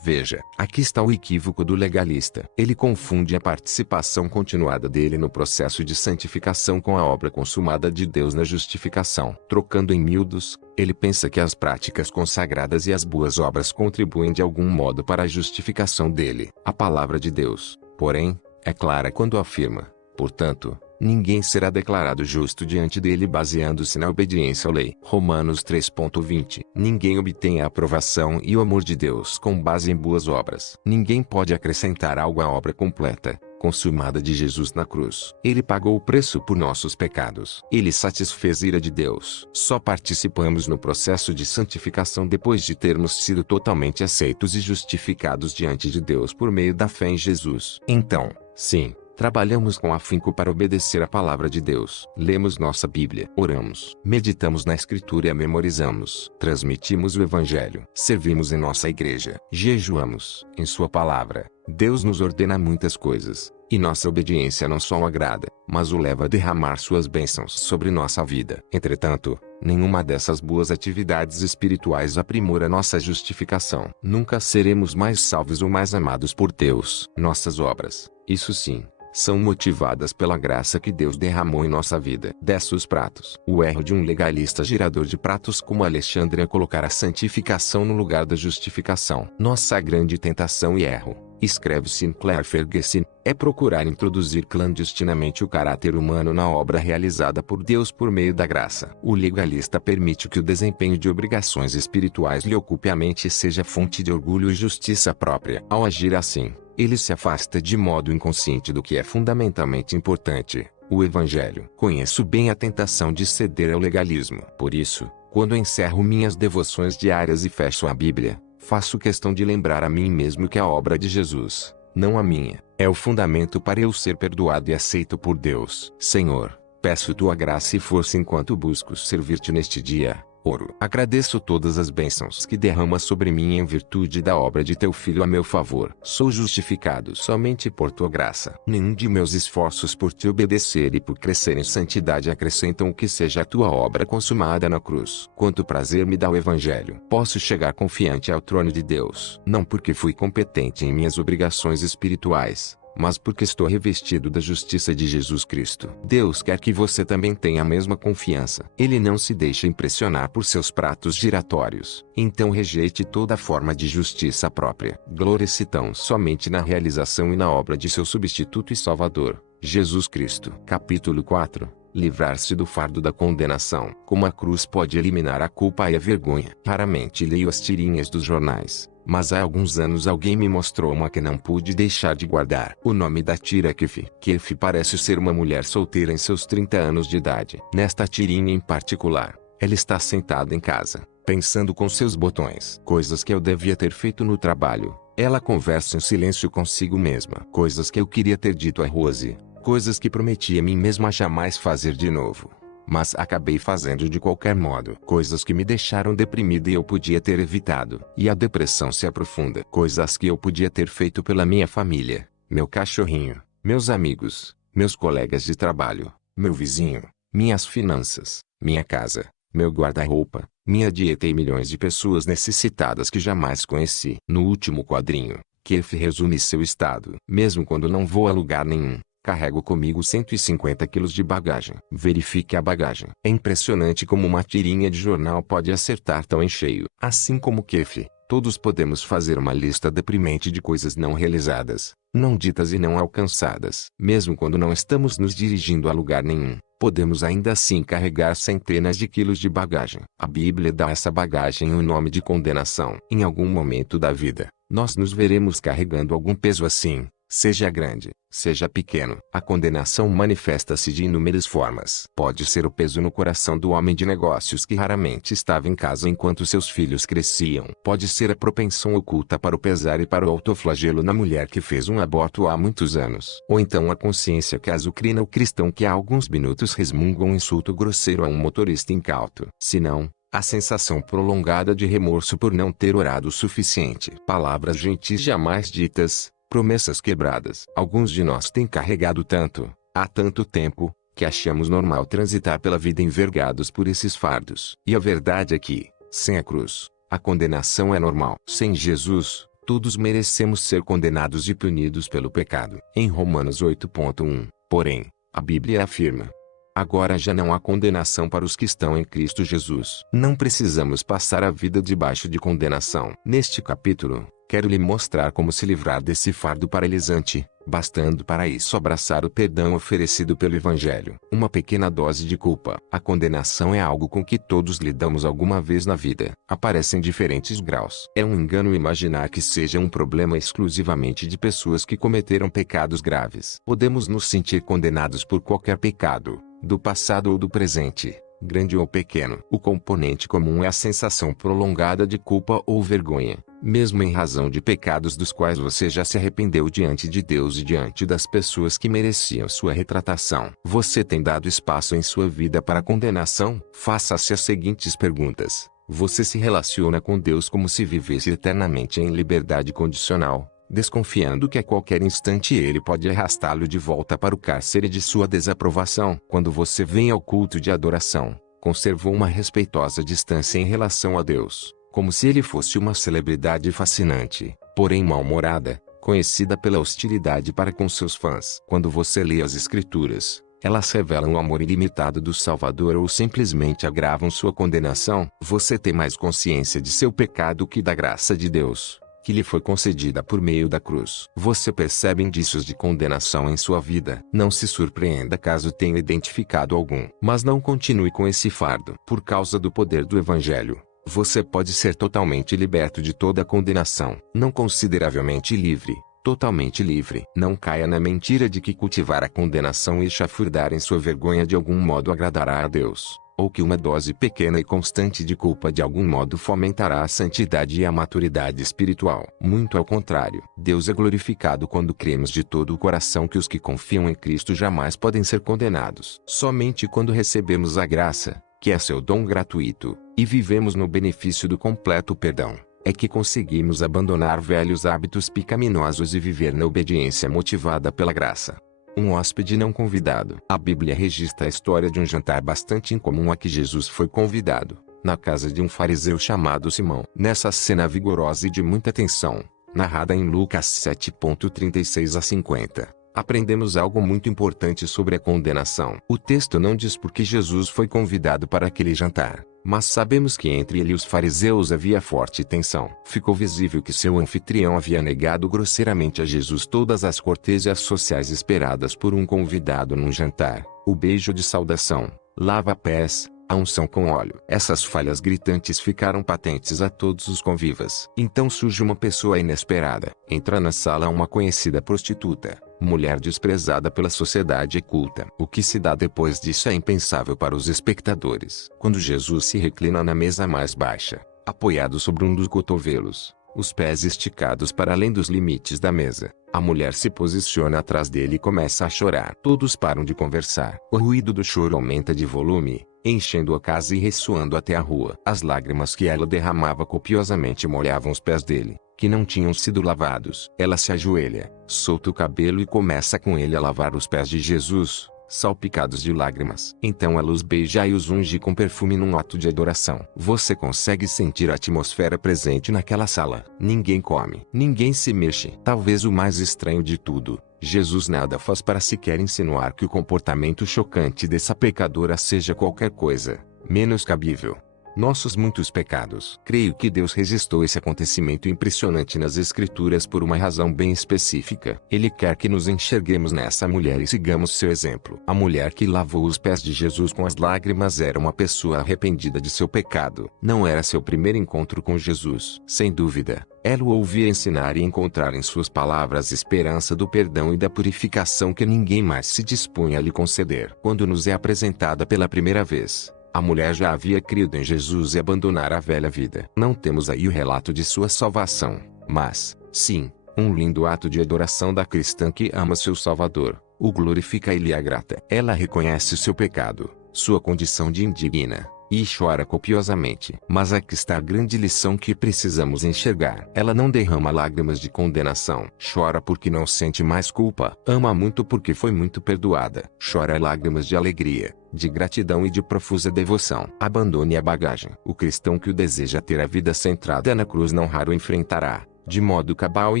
veja, aqui está o equívoco do legalista. Ele confunde a participação continuada dele no processo de santificação com a obra consumada de Deus na justificação. Trocando em miúdos, ele pensa que as práticas consagradas e as boas obras contribuem de algum modo para a justificação dele. A palavra de Deus, porém, é clara quando afirma: portanto, ninguém será declarado justo diante dele baseando-se na obediência à lei. Romanos 3:20. Ninguém obtém a aprovação e o amor de Deus com base em boas obras. Ninguém pode acrescentar algo à obra completa, consumada de Jesus na cruz. Ele pagou o preço por nossos pecados. Ele satisfez a ira de Deus. Só participamos no processo de santificação depois de termos sido totalmente aceitos e justificados diante de Deus por meio da fé em Jesus. Então, sim, trabalhamos com afinco para obedecer a palavra de Deus. Lemos nossa Bíblia, oramos, meditamos na Escritura e a memorizamos. Transmitimos o Evangelho. Servimos em nossa igreja. Jejuamos. Em sua palavra, Deus nos ordena muitas coisas, e nossa obediência não só o agrada, mas o leva a derramar suas bênçãos sobre nossa vida. Entretanto, nenhuma dessas boas atividades espirituais aprimora nossa justificação. Nunca seremos mais salvos ou mais amados por Deus. Nossas obras, isso sim, são motivadas pela graça que Deus derramou em nossa vida. Desce os pratos. O erro de um legalista girador de pratos como Alexandre é colocar a santificação no lugar da justificação. Nossa grande tentação e erro, escreve Sinclair Ferguson, é procurar introduzir clandestinamente o caráter humano na obra realizada por Deus por meio da graça. O legalista permite que o desempenho de obrigações espirituais lhe ocupe a mente e seja fonte de orgulho e justiça própria. Ao agir assim, ele se afasta de modo inconsciente do que é fundamentalmente importante, o Evangelho. Conheço bem a tentação de ceder ao legalismo. Por isso, quando encerro minhas devoções diárias e fecho a Bíblia, faço questão de lembrar a mim mesmo que a obra de Jesus, não a minha, é o fundamento para eu ser perdoado e aceito por Deus. Senhor, peço tua graça e força enquanto busco servir-te neste dia. Oro. Agradeço todas as bênçãos que derrama sobre mim em virtude da obra de teu Filho a meu favor. Sou justificado somente por tua graça. Nenhum de meus esforços por te obedecer e por crescer em santidade acrescentam o que seja a tua obra consumada na cruz. Quanto prazer me dá o Evangelho. Posso chegar confiante ao trono de Deus. Não porque fui competente em minhas obrigações espirituais, mas porque estou revestido da justiça de Jesus Cristo. Deus quer que você também tenha a mesma confiança. Ele não se deixa impressionar por seus pratos giratórios. Então rejeite toda forma de justiça própria. Glória-se tão somente na realização e na obra de seu substituto e Salvador, Jesus Cristo. Capítulo 4. Livrar-se do fardo da condenação. Como a cruz pode eliminar a culpa e a vergonha? Raramente leio as tirinhas dos jornais, mas há alguns anos alguém me mostrou uma que não pude deixar de guardar. O nome da tira é Kefi. Kefi parece ser uma mulher solteira em seus 30 anos de idade. Nesta tirinha em particular, ela está sentada em casa, pensando com seus botões. Coisas que eu devia ter feito no trabalho. Ela conversa em silêncio consigo mesma. Coisas que eu queria ter dito a Rose. Coisas que prometi a mim mesma jamais fazer de novo, mas acabei fazendo de qualquer modo. Coisas que me deixaram deprimida e eu podia ter evitado. E a depressão se aprofunda. Coisas que eu podia ter feito pela minha família, meu cachorrinho, meus amigos, meus colegas de trabalho, meu vizinho, minhas finanças, minha casa, meu guarda-roupa, minha dieta e milhões de pessoas necessitadas que jamais conheci. No último quadrinho, Kefi resume seu estado. Mesmo quando não vou a lugar nenhum, carrego comigo 150 quilos de bagagem. Verifique a bagagem. É impressionante como uma tirinha de jornal pode acertar tão em cheio. Assim como Kefi, todos podemos fazer uma lista deprimente de coisas não realizadas, não ditas e não alcançadas. Mesmo quando não estamos nos dirigindo a lugar nenhum, podemos ainda assim carregar centenas de quilos de bagagem. A Bíblia dá a essa bagagem o nome de condenação. Em algum momento da vida, nós nos veremos carregando algum peso assim. Seja grande, seja pequeno, a condenação manifesta-se de inúmeras formas. Pode ser o peso no coração do homem de negócios que raramente estava em casa enquanto seus filhos cresciam. Pode ser a propensão oculta para o pesar e para o autoflagelo na mulher que fez um aborto há muitos anos. Ou então a consciência que azucrina o cristão que há alguns minutos resmunga um insulto grosseiro a um motorista incauto. Se não, a sensação prolongada de remorso por não ter orado o suficiente. Palavras gentis jamais ditas, promessas quebradas. Alguns de nós têm carregado tanto, há tanto tempo, que achamos normal transitar pela vida envergados por esses fardos. E a verdade é que, sem a cruz, a condenação é normal. Sem Jesus, todos merecemos ser condenados e punidos pelo pecado. Em Romanos 8.1, porém, a Bíblia afirma: agora já não há condenação para os que estão em Cristo Jesus. Não precisamos passar a vida debaixo de condenação. Neste capítulo, quero lhe mostrar como se livrar desse fardo paralisante, bastando para isso abraçar o perdão oferecido pelo Evangelho. Uma pequena dose de culpa. A condenação é algo com que todos lidamos alguma vez na vida. Aparece em diferentes graus. É um engano imaginar que seja um problema exclusivamente de pessoas que cometeram pecados graves. Podemos nos sentir condenados por qualquer pecado, do passado ou do presente, grande ou pequeno. O componente comum é a sensação prolongada de culpa ou vergonha, mesmo em razão de pecados dos quais você já se arrependeu diante de Deus e diante das pessoas que mereciam sua retratação. Você tem dado espaço em sua vida para condenação? Faça-se as seguintes perguntas. Você se relaciona com Deus como se vivesse eternamente em liberdade condicional, desconfiando que a qualquer instante ele pode arrastá-lo de volta para o cárcere de sua desaprovação? Quando você vem ao culto de adoração, conservou uma respeitosa distância em relação a Deus, como se ele fosse uma celebridade fascinante, porém mal-humorada, conhecida pela hostilidade para com seus fãs. Quando você lê as Escrituras, elas revelam o amor ilimitado do Salvador ou simplesmente agravam sua condenação? Você tem mais consciência de seu pecado que da graça de Deus, que lhe foi concedida por meio da cruz. Você percebe indícios de condenação em sua vida? Não se surpreenda caso tenha identificado algum. Mas não continue com esse fardo. Por causa do poder do Evangelho, você pode ser totalmente liberto de toda a condenação. Não consideravelmente livre, totalmente livre. Não caia na mentira de que cultivar a condenação e chafurdar em sua vergonha de algum modo agradará a Deus, ou que uma dose pequena e constante de culpa de algum modo fomentará a santidade e a maturidade espiritual. Muito ao contrário. Deus é glorificado quando cremos de todo o coração que os que confiam em Cristo jamais podem ser condenados. Somente quando recebemos a graça, que é seu dom gratuito, e vivemos no benefício do completo perdão, é que conseguimos abandonar velhos hábitos pecaminosos e viver na obediência motivada pela graça. Um hóspede não convidado. A Bíblia registra a história de um jantar bastante incomum a que Jesus foi convidado, na casa de um fariseu chamado Simão. Nessa cena vigorosa e de muita tensão, narrada em Lucas 7:36 a 50, aprendemos algo muito importante sobre a condenação. O texto não diz por que Jesus foi convidado para aquele jantar, mas sabemos que entre ele e os fariseus havia forte tensão. Ficou visível que seu anfitrião havia negado grosseiramente a Jesus todas as cortesias sociais esperadas por um convidado num jantar: o beijo de saudação, lava-pés, a unção com óleo. Essas falhas gritantes ficaram patentes a todos os convivas. Então surge uma pessoa inesperada. Entra na sala uma conhecida prostituta, mulher desprezada pela sociedade culta. O que se dá depois disso é impensável para os espectadores. Quando Jesus se reclina na mesa mais baixa, apoiado sobre um dos cotovelos, os pés esticados para além dos limites da mesa, a mulher se posiciona atrás dele e começa a chorar. Todos param de conversar. O ruído do choro aumenta de volume, enchendo a casa e ressoando até a rua. As lágrimas que ela derramava copiosamente molhavam os pés dele, que não tinham sido lavados. Ela se ajoelha, solta o cabelo e começa com ele a lavar os pés de Jesus, salpicados de lágrimas. Então ela os beija e os unge com perfume num ato de adoração. Você consegue sentir a atmosfera presente naquela sala. Ninguém come, ninguém se mexe. Talvez o mais estranho de tudo, Jesus nada faz para sequer insinuar que o comportamento chocante dessa pecadora seja qualquer coisa menos cabível. Nossos muitos pecados. Creio que Deus registrou esse acontecimento impressionante nas Escrituras por uma razão bem específica. Ele quer que nos enxerguemos nessa mulher e sigamos seu exemplo. A mulher que lavou os pés de Jesus com as lágrimas era uma pessoa arrependida de seu pecado. Não era seu primeiro encontro com Jesus. Sem dúvida, ela o ouvia ensinar e encontrar em suas palavras esperança do perdão e da purificação que ninguém mais se dispunha a lhe conceder. Quando nos é apresentada pela primeira vez, a mulher já havia crido em Jesus e abandonara a velha vida. Não temos aí o relato de sua salvação, mas, sim, um lindo ato de adoração da cristã que ama seu Salvador, o glorifica e lhe é grata. Ela reconhece seu pecado, sua condição de indigna, e chora copiosamente. Mas aqui está a grande lição que precisamos enxergar. Ela não derrama lágrimas de condenação. Chora porque não sente mais culpa. Ama muito porque foi muito perdoada. Chora lágrimas de alegria, de gratidão e de profusa devoção. Abandone a bagagem. O cristão que o deseja ter a vida centrada na cruz não raro enfrentará, de modo cabal e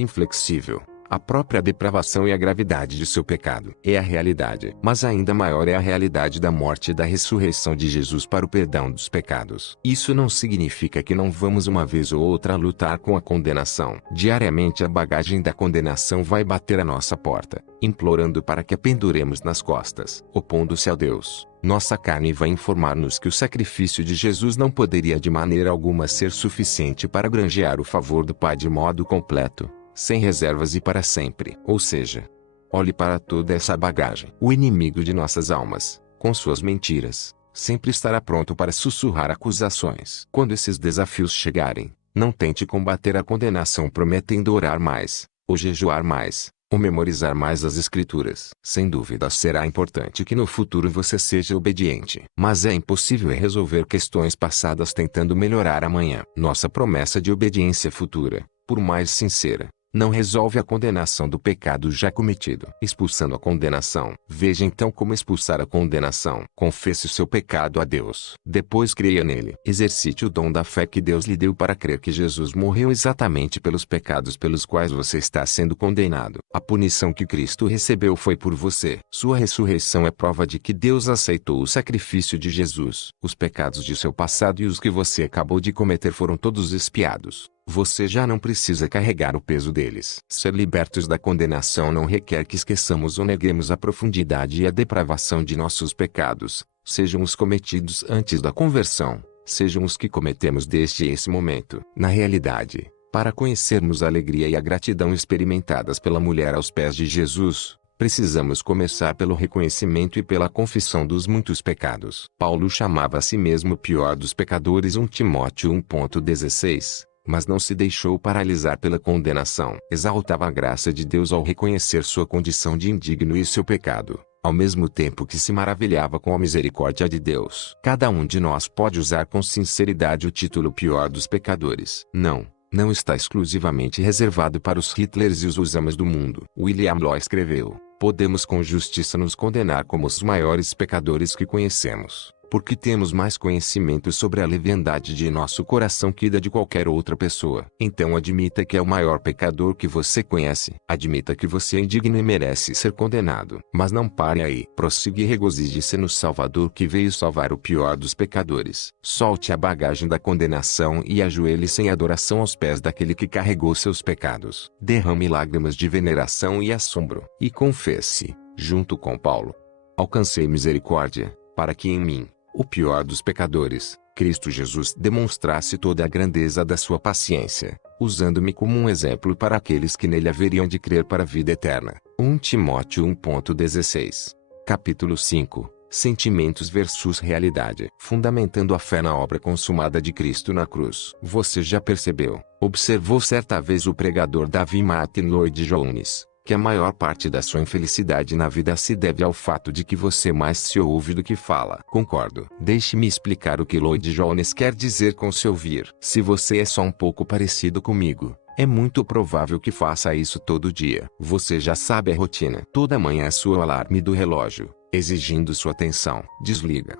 inflexível, a própria depravação e a gravidade de seu pecado. É a realidade. Mas ainda maior é a realidade da morte e da ressurreição de Jesus para o perdão dos pecados. Isso não significa que não vamos uma vez ou outra lutar com a condenação. Diariamente a bagagem da condenação vai bater à nossa porta, implorando para que a penduremos nas costas. Opondo-se a Deus, nossa carne vai informar-nos que o sacrifício de Jesus não poderia de maneira alguma ser suficiente para granjear o favor do Pai de modo completo, sem reservas e para sempre. Ou seja, olhe para toda essa bagagem. O inimigo de nossas almas, com suas mentiras, sempre estará pronto para sussurrar acusações. Quando esses desafios chegarem, não tente combater a condenação prometendo orar mais, ou jejuar mais, ou memorizar mais as Escrituras. Sem dúvida será importante que no futuro você seja obediente. Mas é impossível resolver questões passadas tentando melhorar amanhã. Nossa promessa de obediência futura, por mais sincera, não resolve a condenação do pecado já cometido. Expulsando a condenação. Veja então como expulsar a condenação. Confesse o seu pecado a Deus. Depois creia nele. Exercite o dom da fé que Deus lhe deu para crer que Jesus morreu exatamente pelos pecados pelos quais você está sendo condenado. A punição que Cristo recebeu foi por você. Sua ressurreição é prova de que Deus aceitou o sacrifício de Jesus. Os pecados de seu passado e os que você acabou de cometer foram todos expiados. Você já não precisa carregar o peso deles. Ser libertos da condenação não requer que esqueçamos ou neguemos a profundidade e a depravação de nossos pecados, sejam os cometidos antes da conversão, sejam os que cometemos desde esse momento. Na realidade, para conhecermos a alegria e a gratidão experimentadas pela mulher aos pés de Jesus, precisamos começar pelo reconhecimento e pela confissão dos muitos pecados. Paulo chamava a si mesmo o pior dos pecadores, 1 Timóteo 1:16. Mas não se deixou paralisar pela condenação. Exaltava a graça de Deus ao reconhecer sua condição de indigno e seu pecado, ao mesmo tempo que se maravilhava com a misericórdia de Deus. Cada um de nós pode usar com sinceridade o título pior dos pecadores. Não está exclusivamente reservado para os Hitlers e os Osamas do mundo. William Law escreveu: podemos com justiça nos condenar como os maiores pecadores que conhecemos, porque temos mais conhecimento sobre a leviandade de nosso coração que da de qualquer outra pessoa. Então admita que é o maior pecador que você conhece. Admita que você é indigno e merece ser condenado. Mas não pare aí. Prossiga e regozije-se no Salvador que veio salvar o pior dos pecadores. Solte a bagagem da condenação e ajoelhe-se em adoração aos pés daquele que carregou seus pecados. Derrame lágrimas de veneração e assombro. E confesse, junto com Paulo: alcancei misericórdia, para que em mim, o pior dos pecadores, Cristo Jesus demonstrasse toda a grandeza da sua paciência, usando-me como um exemplo para aqueles que nele haveriam de crer para a vida eterna. 1 Timóteo 1,16. Capítulo 5. Sentimentos versus realidade. Fundamentando a fé na obra consumada de Cristo na cruz. Você já percebeu, observou certa vez o pregador Davi Martin Lloyd-Jones, que a maior parte da sua infelicidade na vida se deve ao fato de que você mais se ouve do que fala. Concordo. Deixe-me explicar o que Lloyd-Jones quer dizer com se ouvir. Se você é só um pouco parecido comigo, é muito provável que faça isso todo dia. Você já sabe a rotina. Toda manhã soa o alarme do relógio, exigindo sua atenção. Desliga.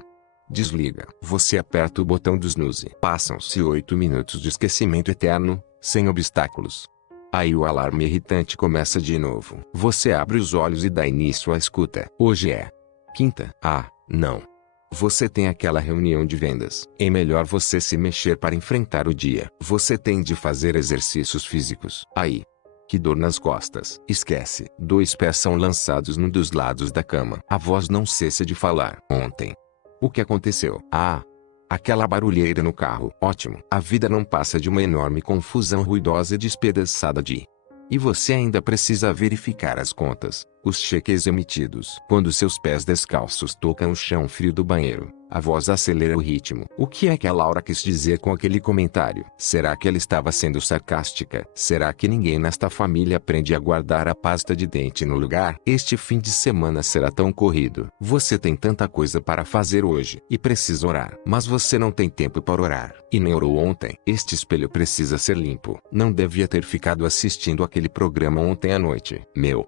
Desliga. Você aperta o botão do snooze. Passam-se 8 minutos de esquecimento eterno, sem obstáculos. Aí o alarme irritante começa de novo. Você abre os olhos e dá início à escuta. Hoje é quinta. Ah, não. Você tem aquela reunião de vendas. É melhor você se mexer para enfrentar o dia. Você tem de fazer exercícios físicos. Aí, que dor nas costas. Esquece. 2 pés são lançados num dos lados da cama. A voz não cessa de falar. Ontem. O que aconteceu? Ah, aquela barulheira no carro. Ótimo. A vida não passa de uma enorme confusão ruidosa e despedaçada de... E você ainda precisa verificar as contas, os cheques emitidos. Quando seus pés descalços tocam o chão frio do banheiro, a voz acelera o ritmo. O que é que a Laura quis dizer com aquele comentário? Será que ela estava sendo sarcástica? Será que ninguém nesta família aprende a guardar a pasta de dente no lugar? Este fim de semana será tão corrido. Você tem tanta coisa para fazer hoje e precisa orar. Mas você não tem tempo para orar. E nem orou ontem. Este espelho precisa ser limpo. Não devia ter ficado assistindo aquele programa ontem à noite.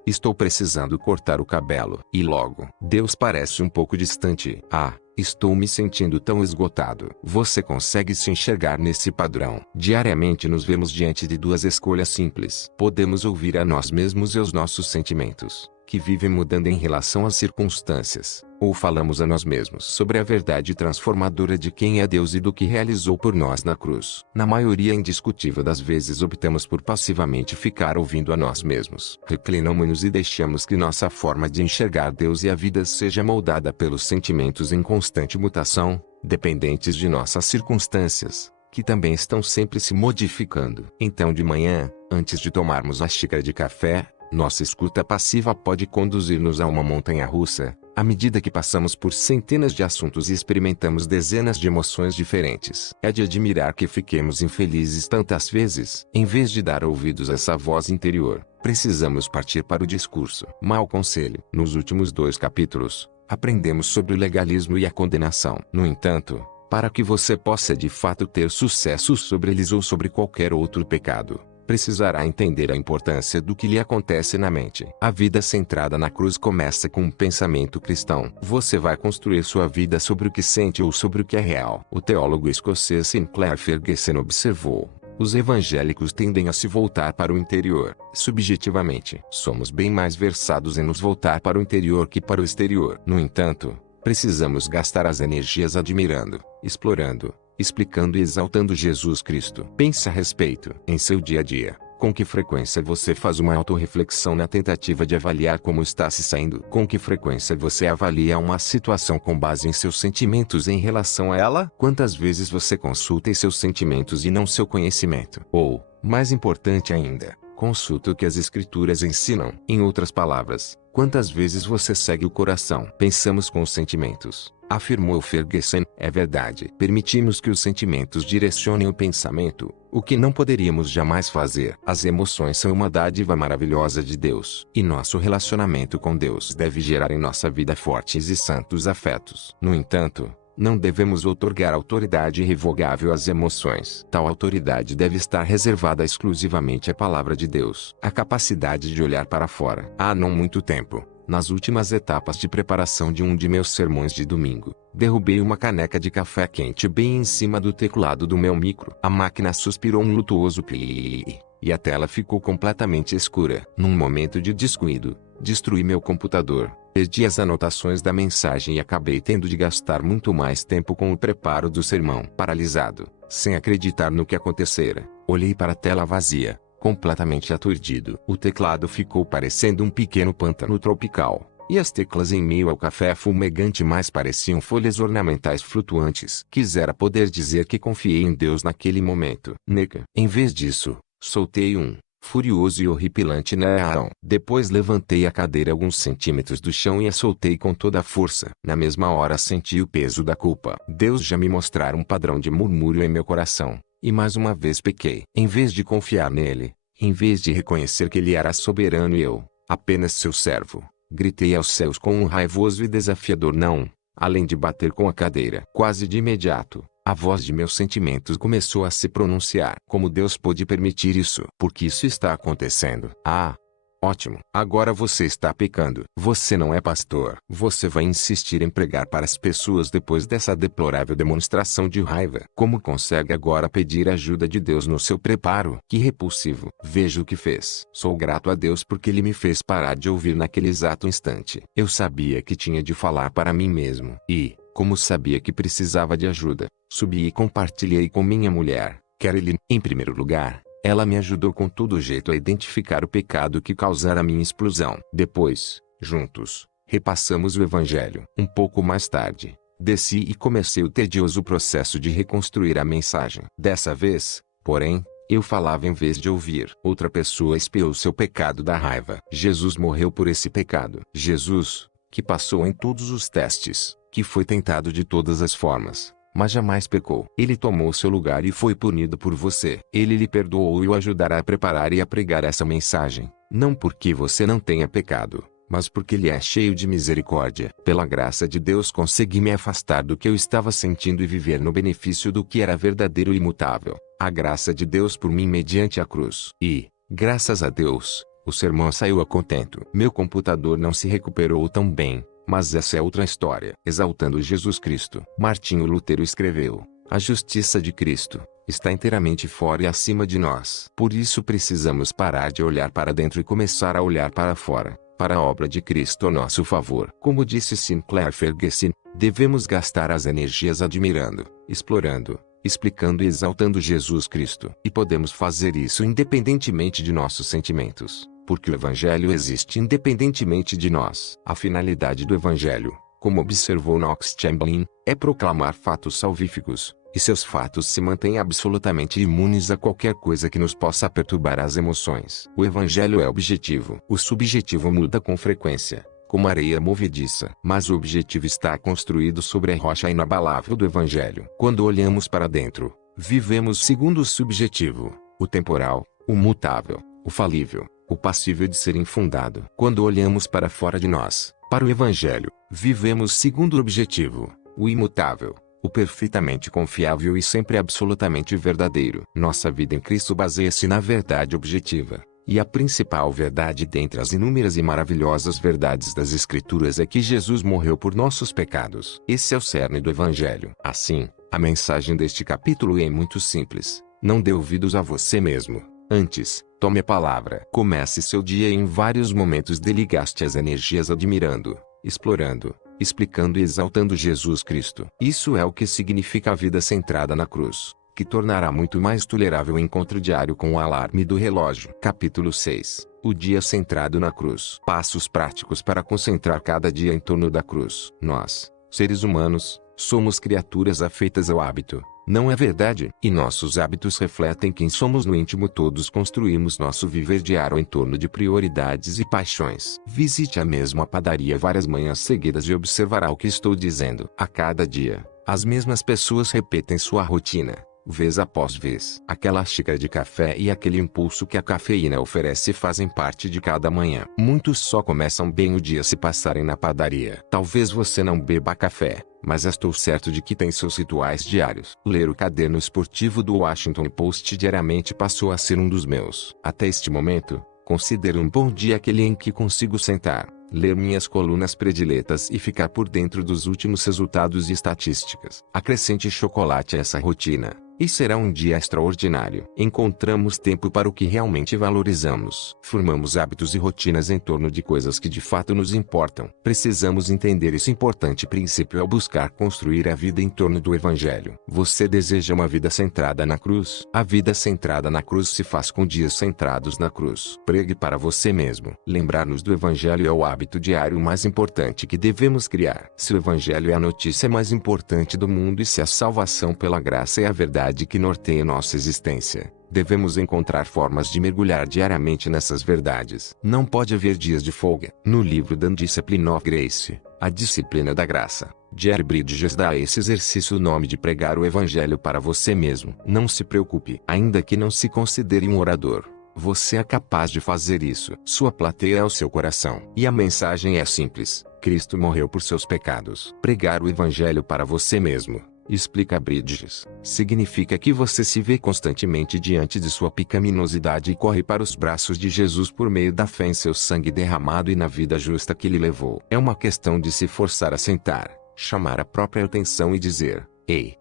Estou precisando cortar o cabelo. E logo, Deus parece um pouco distante. Ah, estou me sentindo tão esgotado. Você consegue se enxergar nesse padrão? Diariamente nos vemos diante de 2 escolhas simples. Podemos ouvir a nós mesmos e os nossos sentimentos, que vivem mudando em relação às circunstâncias, ou falamos a nós mesmos sobre a verdade transformadora de quem é Deus e do que realizou por nós na cruz. Na maioria indiscutível das vezes optamos por passivamente ficar ouvindo a nós mesmos. Reclinamos-nos e deixamos que nossa forma de enxergar Deus e a vida seja moldada pelos sentimentos em constante mutação, dependentes de nossas circunstâncias, que também estão sempre se modificando. Então de manhã, antes de tomarmos a xícara de café, nossa escuta passiva pode conduzir-nos a uma montanha-russa, à medida que passamos por centenas de assuntos e experimentamos dezenas de emoções diferentes. É de admirar que fiquemos infelizes tantas vezes. Em vez de dar ouvidos a essa voz interior, precisamos partir para o discurso. Mau conselho. Nos últimos 2 capítulos, aprendemos sobre o legalismo e a condenação. No entanto, para que você possa de fato ter sucesso sobre eles ou sobre qualquer outro pecado, precisará entender a importância do que lhe acontece na mente. A vida centrada na cruz começa com um pensamento cristão. Você vai construir sua vida sobre o que sente ou sobre o que é real. O teólogo escocês Sinclair Ferguson observou: os evangélicos tendem a se voltar para o interior. Subjetivamente, somos bem mais versados em nos voltar para o interior que para o exterior. No entanto, precisamos gastar as energias admirando, explorando, explicando e exaltando Jesus Cristo. Pense a respeito. Em seu dia a dia, com que frequência você faz uma autorreflexão na tentativa de avaliar como está se saindo? Com que frequência você avalia uma situação com base em seus sentimentos em relação a ela? Quantas vezes você consulta seus sentimentos e não seu conhecimento? Ou, mais importante ainda, consulta o que as Escrituras ensinam? Em outras palavras, quantas vezes você segue o coração? Pensamos com os sentimentos, afirmou Ferguson. É verdade. Permitimos que os sentimentos direcionem o pensamento, o que não poderíamos jamais fazer. As emoções são uma dádiva maravilhosa de Deus, e nosso relacionamento com Deus deve gerar em nossa vida fortes e santos afetos. No entanto, não devemos outorgar autoridade irrevogável às emoções. Tal autoridade deve estar reservada exclusivamente à palavra de Deus. A capacidade de olhar para fora. Há não muito tempo, nas últimas etapas de preparação de um de meus sermões de domingo, derrubei uma caneca de café quente bem em cima do teclado do meu micro. A máquina suspirou um lutuoso pli, e a tela ficou completamente escura. Num momento de descuido, destruí meu computador, perdi as anotações da mensagem e acabei tendo de gastar muito mais tempo com o preparo do sermão. Paralisado, sem acreditar no que acontecera, olhei para a tela vazia, completamente aturdido. O teclado ficou parecendo um pequeno pântano tropical, e as teclas em meio ao café fumegante mais pareciam folhas ornamentais flutuantes. Quisera poder dizer que confiei em Deus naquele momento. Neca. Em vez disso, soltei um furioso e horripilante não. Depois levantei a cadeira alguns centímetros do chão e a soltei com toda a força. Na mesma hora senti o peso da culpa. Deus já me mostrara um padrão de murmúrio em meu coração, e mais uma vez pequei. Em vez de confiar nele, em vez de reconhecer que ele era soberano e eu, apenas seu servo, gritei aos céus com um raivoso e desafiador não, além de bater com a cadeira. Quase de imediato, a voz de meus sentimentos começou a se pronunciar. Como Deus pôde permitir isso? Por que isso está acontecendo? Ah! Ótimo. Agora você está pecando. Você não é pastor. Você vai insistir em pregar para as pessoas depois dessa deplorável demonstração de raiva. Como consegue agora pedir ajuda de Deus no seu preparo? Que repulsivo. Veja o que fez. Sou grato a Deus porque ele me fez parar de ouvir naquele exato instante. Eu sabia que tinha de falar para mim mesmo. E, como sabia que precisava de ajuda, subi e compartilhei com minha mulher, Carolyn. Em primeiro lugar, ela me ajudou com todo jeito a identificar o pecado que causara minha explosão. Depois, juntos, repassamos o evangelho. Um pouco mais tarde, desci e comecei o tedioso processo de reconstruir a mensagem. Dessa vez, porém, eu falava em vez de ouvir. Outra pessoa expiou seu pecado da raiva. Jesus morreu por esse pecado. Jesus, que passou em todos os testes, que foi tentado de todas as formas, mas jamais pecou. Ele tomou seu lugar e foi punido por você. Ele lhe perdoou e o ajudará a preparar e a pregar essa mensagem, não porque você não tenha pecado, mas porque ele é cheio de misericórdia. Pela graça de Deus consegui me afastar do que eu estava sentindo e viver no benefício do que era verdadeiro e imutável. A graça de Deus por mim mediante a cruz. E, graças a Deus, o sermão saiu a contento. Meu computador não se recuperou tão bem, mas essa é outra história. Exaltando Jesus Cristo. Martinho Lutero escreveu: a justiça de Cristo está inteiramente fora e acima de nós. Por isso precisamos parar de olhar para dentro e começar a olhar para fora, para a obra de Cristo a nosso favor. Como disse Sinclair Ferguson, devemos gastar as energias admirando, explorando, explicando e exaltando Jesus Cristo. E podemos fazer isso independentemente de nossos sentimentos, porque o Evangelho existe independentemente de nós. A finalidade do Evangelho, como observou Knox Chamberlain, é proclamar fatos salvíficos, e seus fatos se mantêm absolutamente imunes a qualquer coisa que nos possa perturbar as emoções. O Evangelho é objetivo. O subjetivo muda com frequência, como areia movediça. Mas o objetivo está construído sobre a rocha inabalável do Evangelho. Quando olhamos para dentro, vivemos segundo o subjetivo, o temporal, o mutável, o falível, o passível de ser infundado. Quando olhamos para fora de nós, para o Evangelho, vivemos segundo o objetivo, o imutável, o perfeitamente confiável e sempre absolutamente verdadeiro. Nossa vida em Cristo baseia-se na verdade objetiva, e a principal verdade dentre as inúmeras e maravilhosas verdades das Escrituras é que Jesus morreu por nossos pecados. Esse é o cerne do Evangelho. Assim, a mensagem deste capítulo é muito simples: não dê ouvidos a você mesmo. Antes, tome a palavra. Comece seu dia e em vários momentos dele gaste as energias admirando, explorando, explicando e exaltando Jesus Cristo. Isso é o que significa a vida centrada na cruz, que tornará muito mais tolerável o encontro diário com o alarme do relógio. Capítulo 6. O dia centrado na cruz. Passos práticos para concentrar cada dia em torno da cruz. Nós, seres humanos, somos criaturas afeitas ao hábito, Não é verdade? E nossos hábitos refletem quem somos no íntimo. Todos construímos nosso viver diário em torno de prioridades e paixões. Visite a mesma padaria várias manhãs seguidas e observará o que estou dizendo. A cada dia, as mesmas pessoas repetem sua rotina, vez após vez. Aquela xícara de café e aquele impulso que a cafeína oferece fazem parte de cada manhã. Muitos só começam bem o dia se passarem na padaria. Talvez você não beba café, mas estou certo de que tem seus rituais diários. Ler o caderno esportivo do Washington Post diariamente passou a ser um dos meus. Até este momento, considero um bom dia aquele em que consigo sentar, ler minhas colunas prediletas e ficar por dentro dos últimos resultados e estatísticas. Acrescente chocolate a essa rotina, e será um dia extraordinário. Encontramos tempo para o que realmente valorizamos. Formamos hábitos e rotinas em torno de coisas que de fato nos importam. Precisamos entender esse importante princípio ao buscar construir a vida em torno do Evangelho. Você deseja uma vida centrada na cruz? A vida centrada na cruz se faz com dias centrados na cruz. Pregue para você mesmo. Lembrar-nos do Evangelho é o hábito diário mais importante que devemos criar. Se o Evangelho é a notícia mais importante do mundo e se a salvação pela graça é a verdade que norteia nossa existência, devemos encontrar formas de mergulhar diariamente nessas verdades. Não pode haver dias de folga. No livro The Discipline of Grace, A Disciplina da Graça, Jerry Bridges dá a esse exercício o nome de pregar o Evangelho para você mesmo. Não se preocupe. Ainda que não se considere um orador, você é capaz de fazer isso. Sua plateia é o seu coração. E a mensagem é simples: Cristo morreu por seus pecados. Pregar o Evangelho para você mesmo, explica Bridges, significa que você se vê constantemente diante de sua pecaminosidade e corre para os braços de Jesus por meio da fé em seu sangue derramado e na vida justa que ele levou. É uma questão de se forçar a sentar, chamar a própria atenção e dizer: ei,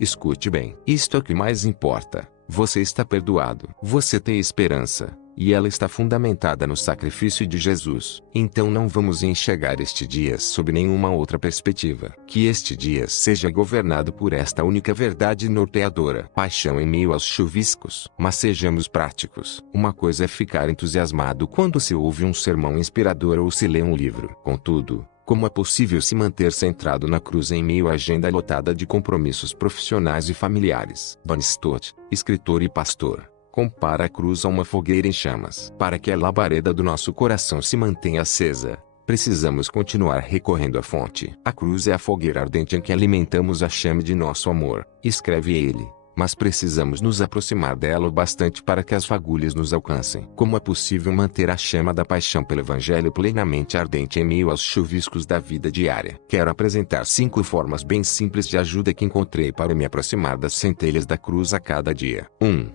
escute bem. Isto é o que mais importa. Você está perdoado. Você tem esperança, e ela está fundamentada no sacrifício de Jesus. Então não vamos enxergar este dia sob nenhuma outra perspectiva. Que este dia seja governado por esta única verdade norteadora. Paixão em meio aos chuviscos. Mas sejamos práticos. Uma coisa é ficar entusiasmado quando se ouve um sermão inspirador ou se lê um livro. Contudo, como é possível se manter centrado na cruz em meio à agenda lotada de compromissos profissionais e familiares? Don Stott, escritor e pastor, compara a cruz a uma fogueira em chamas. Para que a labareda do nosso coração se mantenha acesa, precisamos continuar recorrendo à fonte. A cruz é a fogueira ardente em que alimentamos a chama de nosso amor, escreve ele. Mas precisamos nos aproximar dela o bastante para que as fagulhas nos alcancem. Como é possível manter a chama da paixão pelo Evangelho plenamente ardente em meio aos chuviscos da vida diária? Quero apresentar 5 formas bem simples de ajuda que encontrei para me aproximar das centelhas da cruz a cada dia. 1.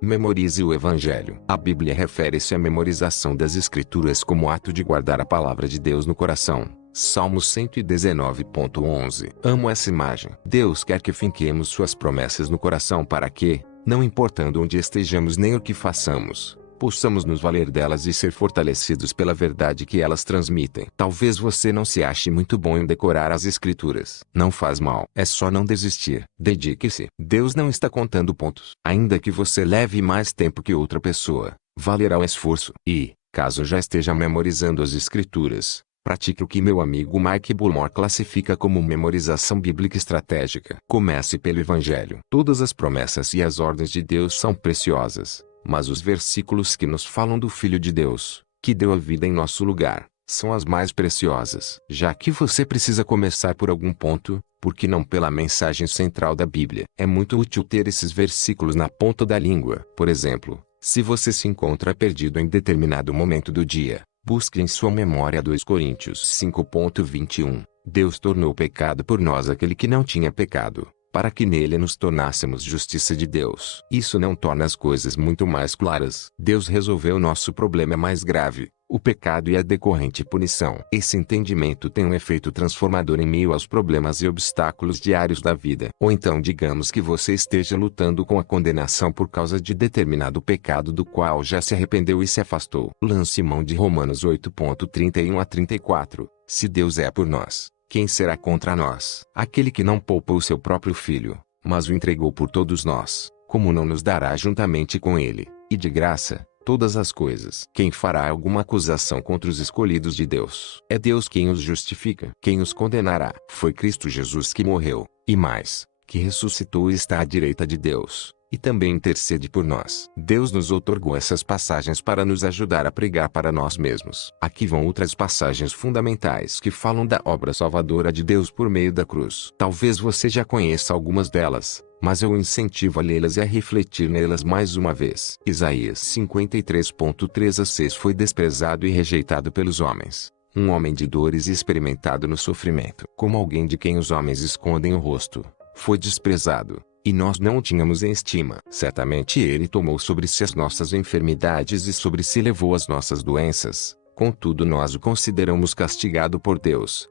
Memorize o Evangelho. A Bíblia refere-se à memorização das Escrituras como ato de guardar a palavra de Deus no coração. Salmo 119.11. Amo essa imagem. Deus quer que finquemos suas promessas no coração para que, não importando onde estejamos nem o que façamos, possamos nos valer delas e ser fortalecidos pela verdade que elas transmitem. Talvez você não se ache muito bom em decorar as Escrituras. Não faz mal. É só não desistir. Dedique-se. Deus não está contando pontos. Ainda que você leve mais tempo que outra pessoa, valerá o esforço. E, caso já esteja memorizando as Escrituras, pratique o que meu amigo Mike Bullmore classifica como memorização bíblica estratégica. Comece pelo Evangelho. Todas as promessas e as ordens de Deus são preciosas, mas os versículos que nos falam do Filho de Deus, que deu a vida em nosso lugar, são as mais preciosas. Já que você precisa começar por algum ponto, por que não pela mensagem central da Bíblia? É muito útil ter esses versículos na ponta da língua. Por exemplo, se você se encontra perdido em determinado momento do dia, busque em sua memória 2 Coríntios 5.21. Deus tornou pecado por nós aquele que não tinha pecado, para que nele nos tornássemos justiça de Deus. Isso não torna as coisas muito mais claras? Deus resolveu nosso problema mais grave, o pecado e a decorrente punição. Esse entendimento tem um efeito transformador em meio aos problemas e obstáculos diários da vida. Ou então digamos que você esteja lutando com a condenação por causa de determinado pecado do qual já se arrependeu e se afastou. Lance mão de Romanos 8.31 a 34. Se Deus é por nós, quem será contra nós? Aquele que não poupou seu próprio filho, mas o entregou por todos nós, como não nos dará juntamente com ele, e de graça, todas as coisas? Quem fará alguma acusação contra os escolhidos de Deus? É Deus quem os justifica. Quem os condenará? Foi Cristo Jesus que morreu, e mais, que ressuscitou e está à direita de Deus, e também intercede por nós. Deus nos outorgou essas passagens para nos ajudar a pregar para nós mesmos. Aqui vão outras passagens fundamentais que falam da obra salvadora de Deus por meio da cruz. Talvez você já conheça algumas delas, mas eu incentivo a lê-las e a refletir nelas mais uma vez. Isaías 53:3-6 foi desprezado e rejeitado pelos homens, um homem de dores e experimentado no sofrimento. Como alguém de quem os homens escondem o rosto, foi desprezado, e nós não o tínhamos em estima. Certamente ele tomou sobre si as nossas enfermidades e sobre si levou as nossas doenças. Contudo nós o consideramos castigado por Deus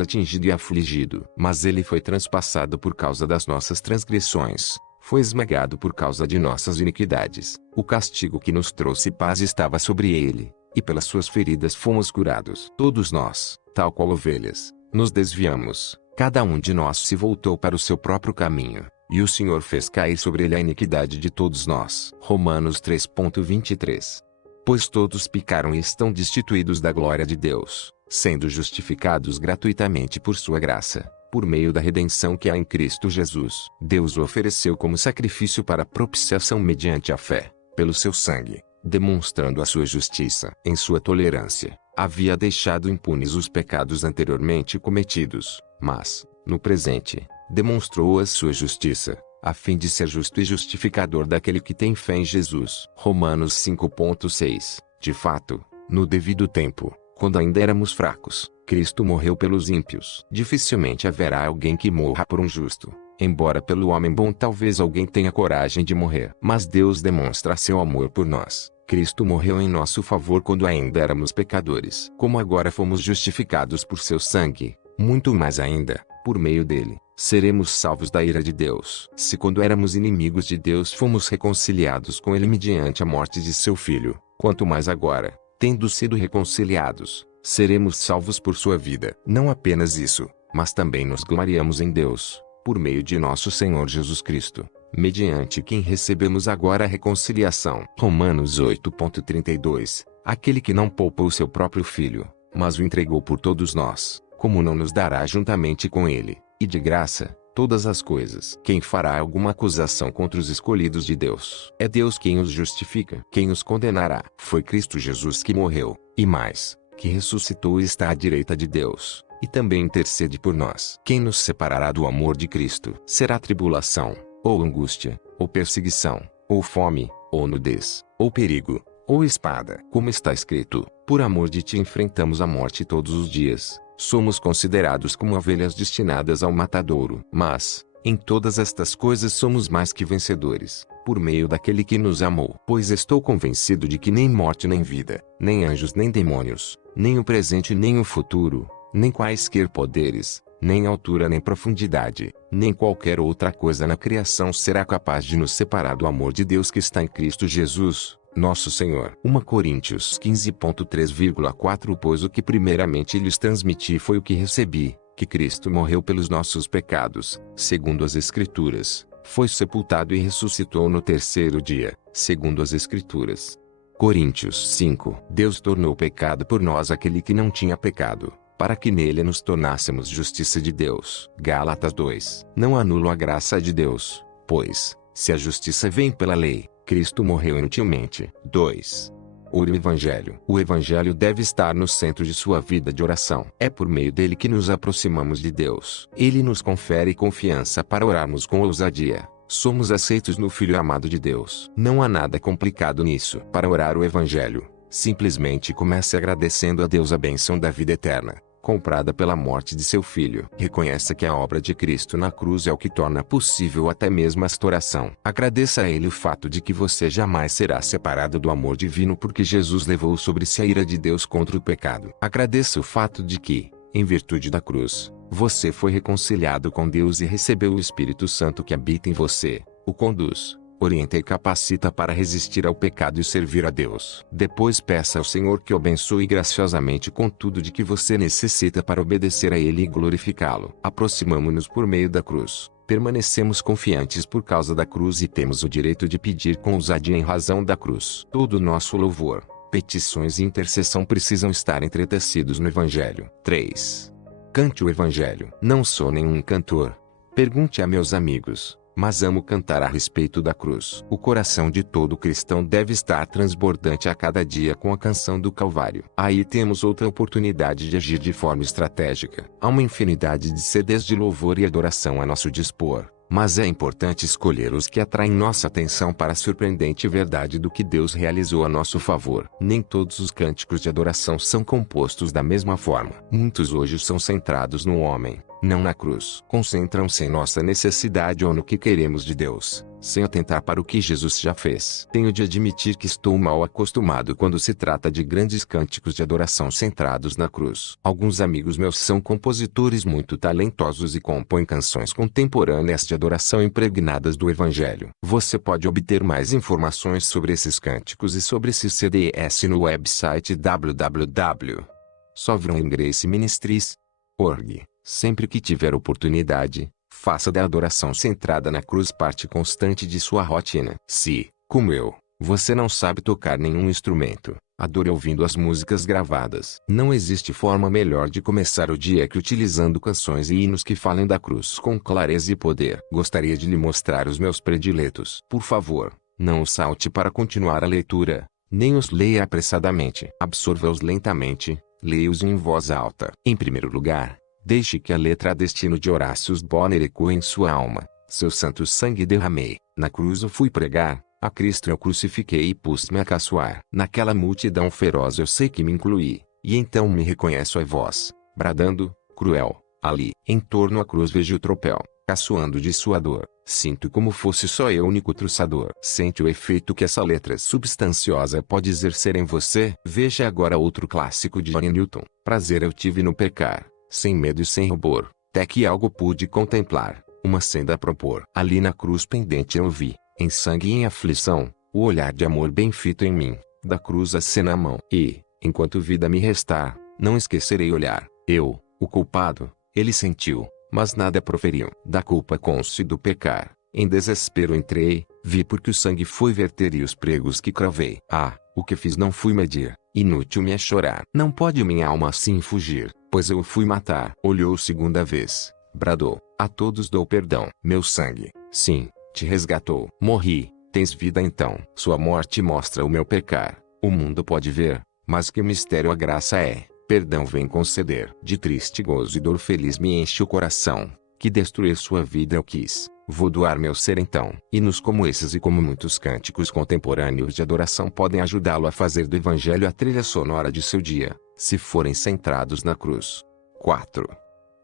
atingido e afligido. Mas ele foi transpassado por causa das nossas transgressões, foi esmagado por causa de nossas iniquidades. O castigo que nos trouxe paz estava sobre ele, e pelas suas feridas fomos curados. Todos nós, tal qual ovelhas, nos desviamos, cada um de nós se voltou para o seu próprio caminho, e o Senhor fez cair sobre ele a iniquidade de todos nós. Romanos 3:23. Pois todos pecaram e estão destituídos da glória de Deus, sendo justificados gratuitamente por sua graça, por meio da redenção que há em Cristo Jesus. Deus o ofereceu como sacrifício para propiciação mediante a fé, pelo seu sangue, demonstrando a sua justiça. Em sua tolerância, havia deixado impunes os pecados anteriormente cometidos, mas, no presente, demonstrou a sua justiça, a fim de ser justo e justificador daquele que tem fé em Jesus. Romanos 5:6. De fato, no devido tempo, quando ainda éramos fracos, Cristo morreu pelos ímpios. Dificilmente haverá alguém que morra por um justo, embora pelo homem bom talvez alguém tenha coragem de morrer. Mas Deus demonstra seu amor por nós. Cristo morreu em nosso favor quando ainda éramos pecadores. Como agora fomos justificados por seu sangue, muito mais ainda, por meio dele, seremos salvos da ira de Deus. Se quando éramos inimigos de Deus fomos reconciliados com ele mediante a morte de seu Filho, quanto mais agora, tendo sido reconciliados, seremos salvos por sua vida. Não apenas isso, mas também nos gloriamos em Deus, por meio de nosso Senhor Jesus Cristo, mediante quem recebemos agora a reconciliação. Romanos 8:32. Aquele que não poupou seu próprio Filho, mas o entregou por todos nós, como não nos dará juntamente com ele, e de graça, todas as coisas? Quem fará alguma acusação contra os escolhidos de Deus? É Deus quem os justifica. Quem os condenará? Foi Cristo Jesus que morreu, e mais, que ressuscitou e está à direita de Deus, e também intercede por nós. Quem nos separará do amor de Cristo? Será tribulação, ou angústia, ou perseguição, ou fome, ou nudez, ou perigo, ou espada? Como está escrito, por amor de ti enfrentamos a morte todos os dias. Somos considerados como ovelhas destinadas ao matadouro. Mas, em todas estas coisas somos mais que vencedores, por meio daquele que nos amou. Pois estou convencido de que nem morte nem vida, nem anjos nem demônios, nem o presente nem o futuro, nem quaisquer poderes, nem altura nem profundidade, nem qualquer outra coisa na criação será capaz de nos separar do amor de Deus que está em Cristo Jesus, nosso Senhor. 1 Coríntios 15:3-4 Pois o que primeiramente lhes transmiti foi o que recebi, que Cristo morreu pelos nossos pecados, segundo as Escrituras, foi sepultado e ressuscitou no terceiro dia, segundo as Escrituras. Coríntios 5 Deus tornou pecado por nós aquele que não tinha pecado, para que nele nos tornássemos justiça de Deus. Gálatas 2 Não anulo a graça de Deus, pois, se a justiça vem pela lei, Cristo morreu inutilmente. 2. O Evangelho. O Evangelho deve estar no centro de sua vida de oração. É por meio dele que nos aproximamos de Deus. Ele nos confere confiança para orarmos com ousadia. Somos aceitos no Filho amado de Deus. Não há nada complicado nisso. Para orar o Evangelho, simplesmente comece agradecendo a Deus a bênção da vida eterna, comprada pela morte de seu Filho. Reconheça que a obra de Cristo na cruz é o que torna possível até mesmo esta oração. Agradeça a Ele o fato de que você jamais será separado do amor divino porque Jesus levou sobre si a ira de Deus contra o pecado. Agradeça o fato de que, em virtude da cruz, você foi reconciliado com Deus e recebeu o Espírito Santo que habita em você, o conduz, orienta e capacita para resistir ao pecado e servir a Deus. Depois peça ao Senhor que o abençoe graciosamente com tudo de que você necessita para obedecer a Ele e glorificá-lo. Aproximamo-nos por meio da cruz, permanecemos confiantes por causa da cruz e temos o direito de pedir com ousadia em razão da cruz. Todo o nosso louvor, petições e intercessão precisam estar entretecidos no Evangelho. 3. Cante o Evangelho. Não sou nenhum cantor, Pergunte a meus amigos, mas amo cantar a respeito da cruz. O coração de todo cristão deve estar transbordante a cada dia com a canção do Calvário. Aí temos outra oportunidade de agir de forma estratégica. Há uma infinidade de CDs de louvor e adoração a nosso dispor. Mas é importante escolher os que atraem nossa atenção para a surpreendente verdade do que Deus realizou a nosso favor. Nem todos os cânticos de adoração são compostos da mesma forma. Muitos hoje são centrados no homem, não na cruz. Concentram-se em nossa necessidade ou no que queremos de Deus, sem atentar para o que Jesus já fez. Tenho de admitir que estou mal acostumado quando se trata de grandes cânticos de adoração centrados na cruz. Alguns amigos meus são compositores muito talentosos e compõem canções contemporâneas de adoração impregnadas do Evangelho. Você pode obter mais informações sobre esses cânticos e sobre esses CDs no website www.sovereigngraceministries.org. Sempre que tiver oportunidade, faça da adoração centrada na cruz parte constante de sua rotina. Se, como eu, você não sabe tocar nenhum instrumento, adore ouvindo as músicas gravadas. Não existe forma melhor de começar o dia que utilizando canções e hinos que falem da cruz com clareza e poder. Gostaria de lhe mostrar os meus prediletos. Por favor, não os salte para continuar a leitura, nem os leia apressadamente. Absorva-os lentamente, leia-os em voz alta. Em primeiro lugar, deixe que a letra a destino de Horácio Bonner ecoe em sua alma. Seu santo sangue derramei, na cruz eu fui pregar, a Cristo eu crucifiquei e pus-me a caçoar. Naquela multidão feroz eu sei que me incluí, e então me reconheço a voz, bradando, cruel, ali. Em torno à cruz vejo o tropel, caçoando de sua dor. Sinto como fosse só eu único truçador. Sente o efeito que essa letra substanciosa pode exercer em você? Veja agora outro clássico de John Newton. Prazer eu tive no pecar, sem medo e sem rubor, até que algo pude contemplar, uma senda a propor. Ali na cruz pendente eu vi, em sangue e em aflição, o olhar de amor bem fito em mim, da cruz a cena à mão. E, enquanto vida me restar, não esquecerei olhar. Eu, o culpado, ele sentiu, mas nada proferiu. Da culpa consci do pecar, em desespero entrei, vi porque o sangue foi verter e os pregos que cravei. Ah, o que fiz não fui medir, inútil me é chorar. Não pode minha alma assim fugir, pois eu o fui matar. Olhou segunda vez, bradou, a todos dou perdão. Meu sangue, sim, te resgatou. Morri, tens vida então. Sua morte mostra o meu pecar, o mundo pode ver, mas que mistério a graça é, perdão vem conceder. De triste gozo e dor feliz me enche o coração, que destruir sua vida eu quis. Vou doar meu ser então. Hinos como esses e como muitos cânticos contemporâneos de adoração podem ajudá-lo a fazer do Evangelho a trilha sonora de seu dia, se forem centrados na cruz. 4.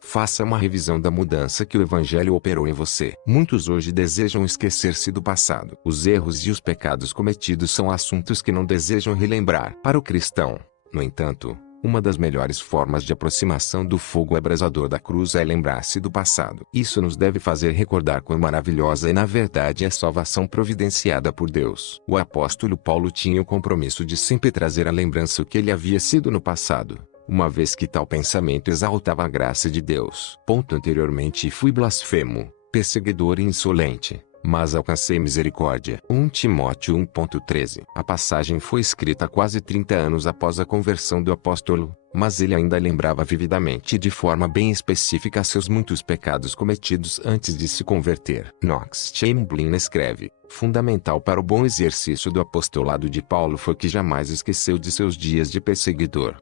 Faça uma revisão da mudança que o Evangelho operou em você. Muitos hoje desejam esquecer-se do passado. Os erros e os pecados cometidos são assuntos que não desejam relembrar. Para o cristão, no entanto, uma das melhores formas de aproximação do fogo abrasador da cruz é lembrar-se do passado. Isso nos deve fazer recordar quão maravilhosa é na verdade a salvação providenciada por Deus. O apóstolo Paulo tinha o compromisso de sempre trazer à lembrança o que ele havia sido no passado, uma vez que tal pensamento exaltava a graça de Deus. Anteriormente fui blasfemo, perseguidor e insolente, mas alcancei misericórdia. 1 Timóteo 1.13. A passagem foi escrita quase 30 anos após a conversão do apóstolo, mas ele ainda lembrava vividamente e de forma bem específica seus muitos pecados cometidos antes de se converter. Knox Chamberlain escreve: fundamental para o bom exercício do apostolado de Paulo foi que jamais esqueceu de seus dias de perseguidor.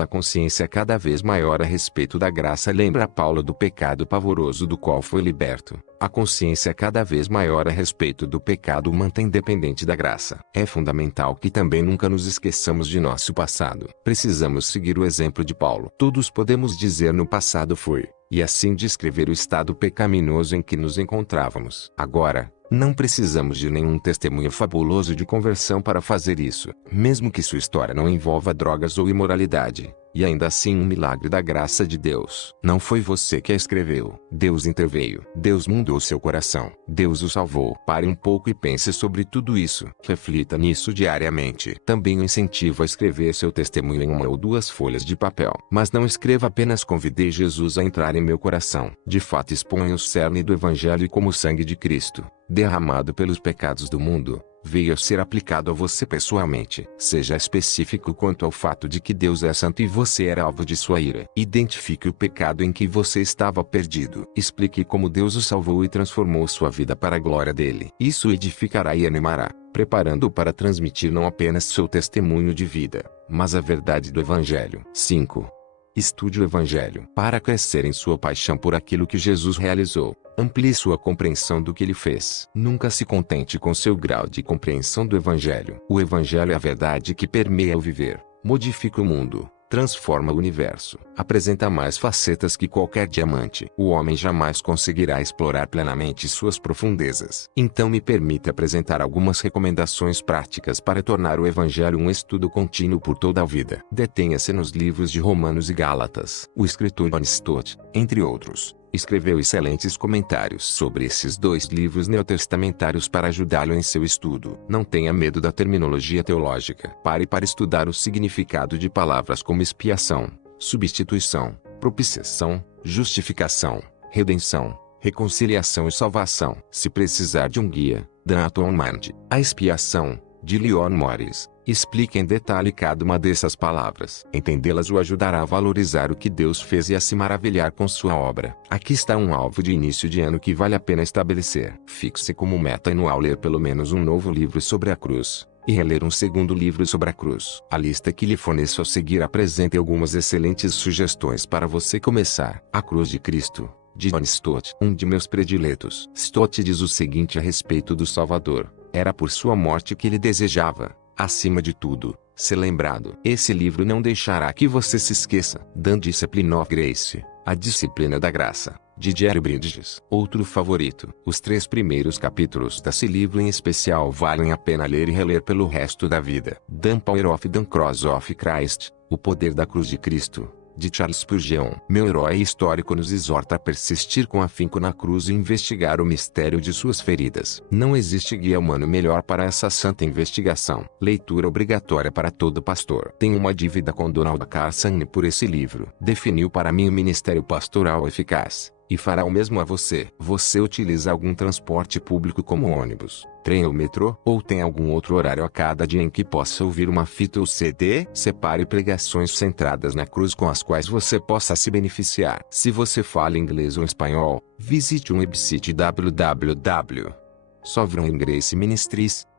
A consciência cada vez maior a respeito da graça lembra Paulo do pecado pavoroso do qual foi liberto. A consciência cada vez maior a respeito do pecado o mantém dependente da graça. É fundamental que também nunca nos esqueçamos de nosso passado. Precisamos seguir o exemplo de Paulo. Todos podemos dizer no passado foi, e assim descrever o estado pecaminoso em que nos encontrávamos. Agora, não precisamos de nenhum testemunho fabuloso de conversão para fazer isso, mesmo que sua história não envolva drogas ou imoralidade, e ainda assim um milagre da graça de Deus. Não foi você que a escreveu. Deus interveio. Deus mudou seu coração. Deus o salvou. Pare um pouco e pense sobre tudo isso. Reflita nisso diariamente. Também o incentivo a escrever seu testemunho em 1 ou 2 folhas de papel. Mas não escreva apenas convidei Jesus a entrar em meu coração. De fato exponha o cerne do Evangelho como o sangue de Cristo, derramado pelos pecados do mundo, veio a ser aplicado a você pessoalmente. Seja específico quanto ao fato de que Deus é santo e você era alvo de sua ira. Identifique o pecado em que você estava perdido. Explique como Deus o salvou e transformou sua vida para a glória dele. Isso edificará e animará, preparando-o para transmitir não apenas seu testemunho de vida, mas a verdade do Evangelho. 5. Estude o Evangelho. Para crescer em sua paixão por aquilo que Jesus realizou, amplie sua compreensão do que ele fez. Nunca se contente com seu grau de compreensão do Evangelho. O Evangelho é a verdade que permeia o viver, modifica o mundo, transforma o universo, apresenta mais facetas que qualquer diamante. O homem jamais conseguirá explorar plenamente suas profundezas. Então me permita apresentar algumas recomendações práticas para tornar o Evangelho um estudo contínuo por toda a vida. Detenha-se nos livros de Romanos e Gálatas. O escritor John Stott, entre outros, escreveu excelentes comentários sobre esses dois livros neotestamentários para ajudá-lo em seu estudo. Não tenha medo da terminologia teológica. Pare para estudar o significado de palavras como expiação, substituição, propiciação, justificação, redenção, reconciliação e salvação. Se precisar de um guia, Donato Mind, A Expiação, de Leon Morris, explica em detalhe cada uma dessas palavras. Entendê-las o ajudará a valorizar o que Deus fez e a se maravilhar com sua obra. Aqui está um alvo de início de ano que vale a pena estabelecer. Fixe como meta anual ler pelo menos um novo livro sobre a cruz, e reler um segundo livro sobre a cruz. A lista que lhe forneço a seguir apresenta algumas excelentes sugestões para você começar. A Cruz de Cristo, de John Stott. Um de meus prediletos. Stott diz o seguinte a respeito do Salvador: era por sua morte que ele desejava, acima de tudo, ser lembrado. Esse livro não deixará que você se esqueça. The Discipline of Grace, A Disciplina da Graça, de Jerry Bridges. Outro favorito. Os 3 primeiros capítulos desse livro em especial valem a pena ler e reler pelo resto da vida. The Power of the Cross of Christ, O Poder da Cruz de Cristo, de Charles Spurgeon. Meu herói histórico nos exorta a persistir com afinco na cruz e investigar o mistério de suas feridas. Não existe guia humano melhor para essa santa investigação. Leitura obrigatória para todo pastor. Tenho uma dívida com Donald Carson por esse livro. Definiu para mim o ministério pastoral eficaz, e fará o mesmo a você. Você utiliza algum transporte público como ônibus, trem ou metrô? Ou tem algum outro horário a cada dia em que possa ouvir uma fita ou CD? Separe pregações centradas na cruz com as quais você possa se beneficiar. Se você fala inglês ou espanhol, visite um website www.sovereigngraceministries.org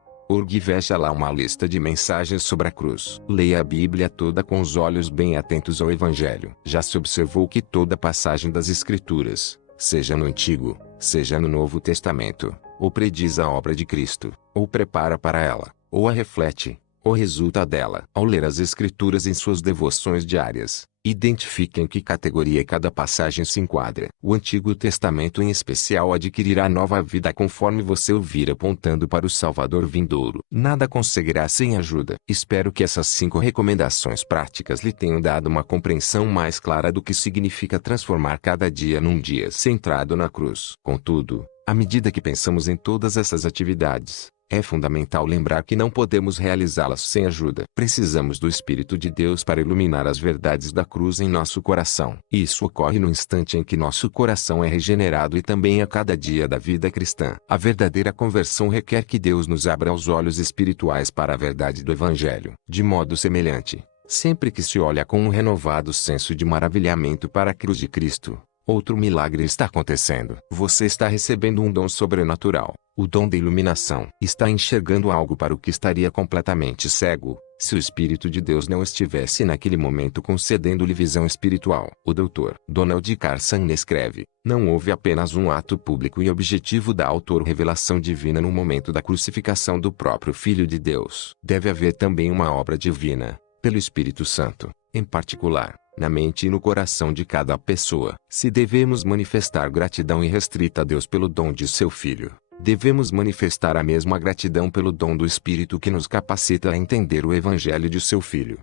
e veja lá uma lista de mensagens sobre a cruz. Leia a Bíblia toda com os olhos bem atentos ao Evangelho. Já se observou que toda passagem das Escrituras, seja no Antigo, seja no Novo Testamento, ou prediz a obra de Cristo, ou prepara para ela, ou a reflete, ou resulta dela. Ao ler as Escrituras em suas devoções diárias, identifique em que categoria cada passagem se enquadra. O Antigo Testamento em especial adquirirá nova vida conforme você ouvir apontando para o Salvador vindouro. Nada conseguirá sem ajuda. Espero que essas 5 recomendações práticas lhe tenham dado uma compreensão mais clara do que significa transformar cada dia num dia centrado na cruz. Contudo, à medida que pensamos em todas essas atividades, é fundamental lembrar que não podemos realizá-las sem ajuda. Precisamos do Espírito de Deus para iluminar as verdades da cruz em nosso coração. Isso ocorre no instante em que nosso coração é regenerado e também a cada dia da vida cristã. A verdadeira conversão requer que Deus nos abra os olhos espirituais para a verdade do Evangelho. De modo semelhante, sempre que se olha com um renovado senso de maravilhamento para a cruz de Cristo, outro milagre está acontecendo. Você está recebendo um dom sobrenatural, o dom da iluminação. Está enxergando algo para o que estaria completamente cego, se o Espírito de Deus não estivesse naquele momento concedendo-lhe visão espiritual. O Dr. Donald Carson escreve: não houve apenas um ato público e objetivo da autor-revelação divina no momento da crucificação do próprio Filho de Deus. Deve haver também uma obra divina, pelo Espírito Santo, em particular, na mente e no coração de cada pessoa. Se devemos manifestar gratidão irrestrita a Deus pelo dom de seu Filho, devemos manifestar a mesma gratidão pelo dom do Espírito que nos capacita a entender o Evangelho de seu Filho.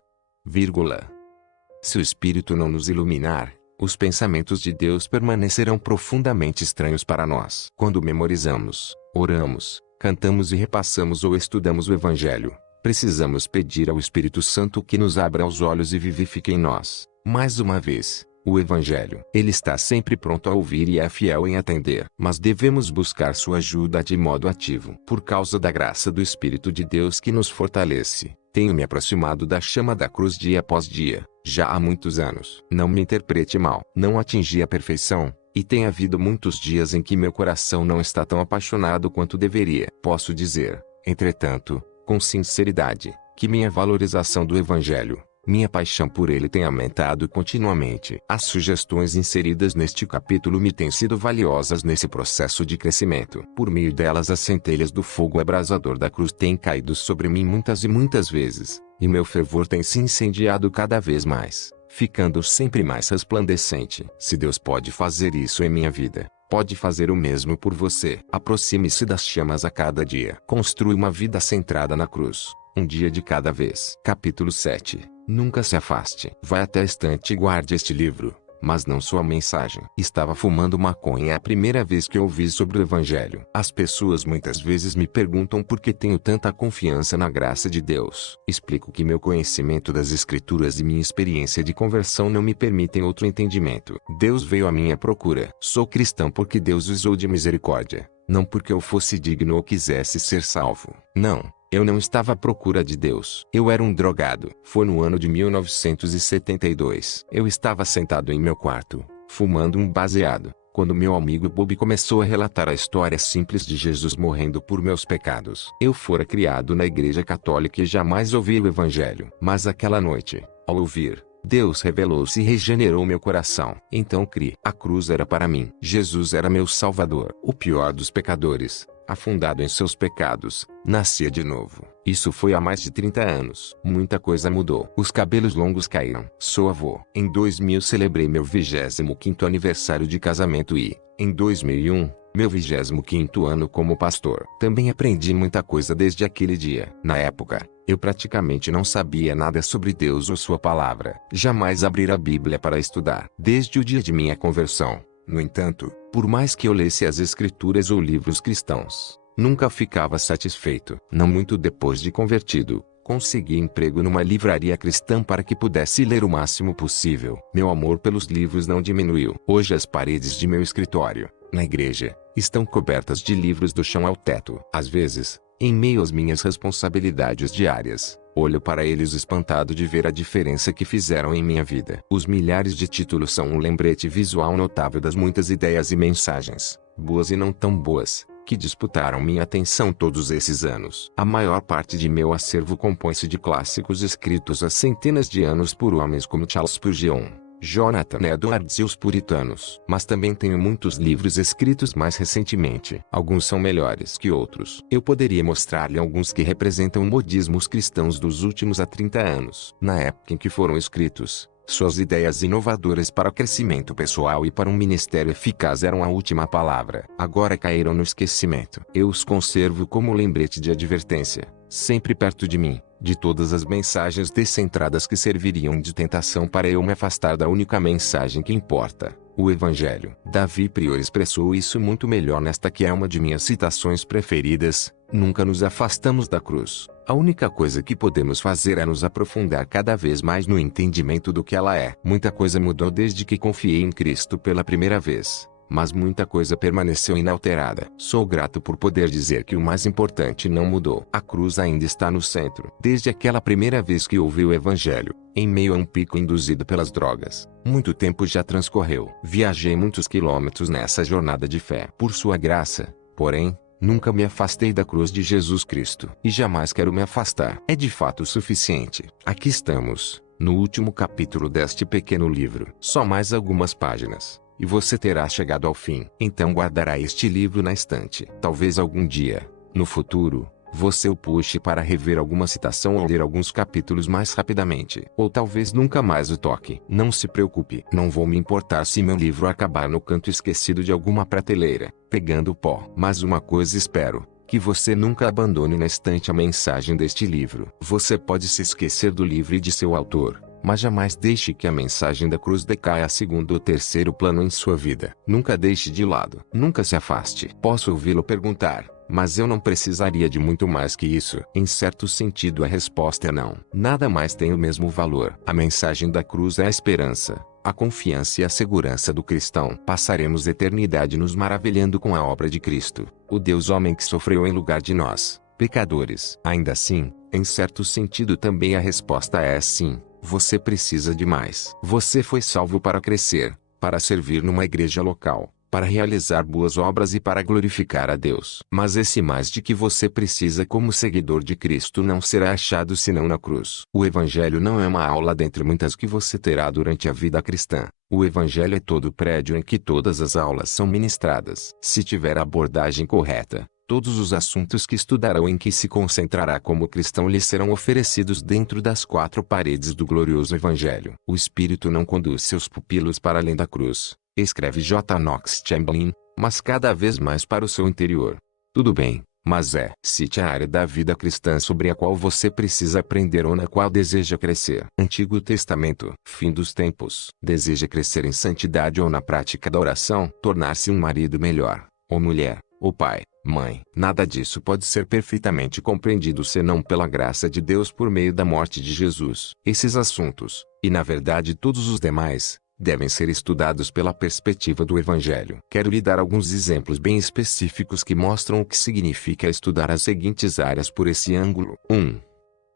Se o Espírito não nos iluminar, os pensamentos de Deus permanecerão profundamente estranhos para nós. Quando memorizamos, oramos, cantamos e repassamos ou estudamos o Evangelho, precisamos pedir ao Espírito Santo que nos abra os olhos e vivifique em nós, mais uma vez, O Evangelho. Ele está sempre pronto a ouvir e é fiel em atender. Mas devemos buscar sua ajuda de modo ativo. Por causa da graça do Espírito de Deus que nos fortalece, tenho me aproximado da chama da cruz dia após dia, já há muitos anos. Não me interprete mal. Não atingi a perfeição, e tem havido muitos dias em que meu coração não está tão apaixonado quanto deveria. Posso dizer, entretanto, com sinceridade, que minha valorização do Evangelho, minha paixão por ele tem aumentado continuamente. As sugestões inseridas neste capítulo me têm sido valiosas nesse processo de crescimento. Por meio delas, as centelhas do fogo abrasador da cruz têm caído sobre mim muitas e muitas vezes, e meu fervor tem se incendiado cada vez mais, ficando sempre mais resplandecente. Se Deus pode fazer isso em minha vida, pode fazer o mesmo por você. Aproxime-se das chamas a cada dia. Construa uma vida centrada na cruz, um dia de cada vez. Capítulo 7. Nunca se afaste. Vai até a estante e guarde este livro, mas não sua mensagem. Estava fumando maconha a primeira vez que ouvi sobre o Evangelho. As pessoas muitas vezes me perguntam por que tenho tanta confiança na graça de Deus. Explico que meu conhecimento das Escrituras e minha experiência de conversão não me permitem outro entendimento. Deus veio à minha procura. Sou cristão porque Deus usou de misericórdia, não porque eu fosse digno ou quisesse ser salvo. Não. Eu não estava à procura de Deus. Eu era um drogado. Foi no ano de 1972. Eu estava sentado em meu quarto, fumando um baseado, quando meu amigo Bob começou a relatar a história simples de Jesus morrendo por meus pecados. Eu fora criado na igreja católica e jamais ouvi o Evangelho. Mas aquela noite, ao ouvir, Deus revelou-se e regenerou meu coração. Então criei. A cruz era para mim. Jesus era meu Salvador. O pior dos pecadores, afundado em seus pecados, nascia de novo. Isso foi há mais de 30 anos. Muita coisa mudou. Os cabelos longos caíram. Sou avô. Em 2000 celebrei meu 25º aniversário de casamento e, em 2001, meu 25º ano como pastor. Também aprendi muita coisa desde aquele dia. Na época, eu praticamente não sabia nada sobre Deus ou sua palavra. Jamais abri a Bíblia para estudar. Desde o dia de minha conversão, no entanto, por mais que eu lesse as Escrituras ou livros cristãos, nunca ficava satisfeito. Não muito depois de convertido, consegui emprego numa livraria cristã para que pudesse ler o máximo possível. Meu amor pelos livros não diminuiu. Hoje as paredes de meu escritório, na igreja, estão cobertas de livros do chão ao teto. Às vezes, em meio às minhas responsabilidades diárias, olho para eles espantado de ver a diferença que fizeram em minha vida. Os milhares de títulos são um lembrete visual notável das muitas ideias e mensagens, boas e não tão boas, que disputaram minha atenção todos esses anos. A maior parte de meu acervo compõe-se de clássicos escritos há centenas de anos por homens como Charles Spurgeon, Jonathan Edwards e os puritanos. Mas também tenho muitos livros escritos mais recentemente. Alguns são melhores que outros. Eu poderia mostrar-lhe alguns que representam modismos cristãos dos últimos 30 anos. Na época em que foram escritos, suas ideias inovadoras para o crescimento pessoal e para um ministério eficaz eram a última palavra. Agora caíram no esquecimento. Eu os conservo como lembrete de advertência, sempre perto de mim, de todas as mensagens descentradas que serviriam de tentação para eu me afastar da única mensagem que importa, o Evangelho. Davi Prior expressou isso muito melhor nesta que é uma de minhas citações preferidas: nunca nos afastamos da cruz. A única coisa que podemos fazer é nos aprofundar cada vez mais no entendimento do que ela é. Muita coisa mudou desde que confiei em Cristo pela primeira vez, mas muita coisa permaneceu inalterada. Sou grato por poder dizer que o mais importante não mudou. A cruz ainda está no centro. Desde aquela primeira vez que ouvi o Evangelho, em meio a um pico induzido pelas drogas, muito tempo já transcorreu. Viajei muitos quilômetros nessa jornada de fé. Por sua graça, porém, nunca me afastei da cruz de Jesus Cristo. E jamais quero me afastar. É de fato suficiente. Aqui estamos, no último capítulo deste pequeno livro. Só mais algumas páginas, e você terá chegado ao fim. Então guardará este livro na estante. Talvez algum dia, no futuro, você o puxe para rever alguma citação ou ler alguns capítulos mais rapidamente. Ou talvez nunca mais o toque. Não se preocupe. Não vou me importar se meu livro acabar no canto esquecido de alguma prateleira, pegando pó. Mas uma coisa espero: que você nunca abandone na estante a mensagem deste livro. Você pode se esquecer do livro e de seu autor, mas jamais deixe que a mensagem da cruz decaia a segundo ou terceiro plano em sua vida. Nunca deixe de lado. Nunca se afaste. Posso ouvi-lo perguntar: mas eu não precisaria de muito mais que isso? Em certo sentido a resposta é não. Nada mais tem o mesmo valor. A mensagem da cruz é a esperança, a confiança e a segurança do cristão. Passaremos a eternidade nos maravilhando com a obra de Cristo, o Deus-homem que sofreu em lugar de nós, pecadores. Ainda assim, em certo sentido também a resposta é sim, você precisa de mais. Você foi salvo para crescer, para servir numa igreja local, para realizar boas obras e para glorificar a Deus. Mas esse mais de que você precisa como seguidor de Cristo não será achado senão na cruz. O Evangelho não é uma aula dentre muitas que você terá durante a vida cristã. O Evangelho é todo o prédio em que todas as aulas são ministradas. Se tiver a abordagem correta, todos os assuntos que estudará ou em que se concentrará como cristão lhe serão oferecidos dentro das quatro paredes do glorioso Evangelho. O Espírito não conduz seus pupilos para além da cruz, escreve J. Knox Chamberlain, mas cada vez mais para o seu interior. Tudo bem, mas cite a área da vida cristã sobre a qual você precisa aprender ou na qual deseja crescer. Antigo Testamento. Fim dos tempos. Deseja crescer em santidade ou na prática da oração? Tornar-se um marido melhor, ou mulher, ou pai, mãe. Nada disso pode ser perfeitamente compreendido senão pela graça de Deus por meio da morte de Jesus. Esses assuntos, e na verdade todos os demais, devem ser estudados pela perspectiva do Evangelho. Quero lhe dar alguns exemplos bem específicos que mostram o que significa estudar as seguintes áreas por esse ângulo. 1.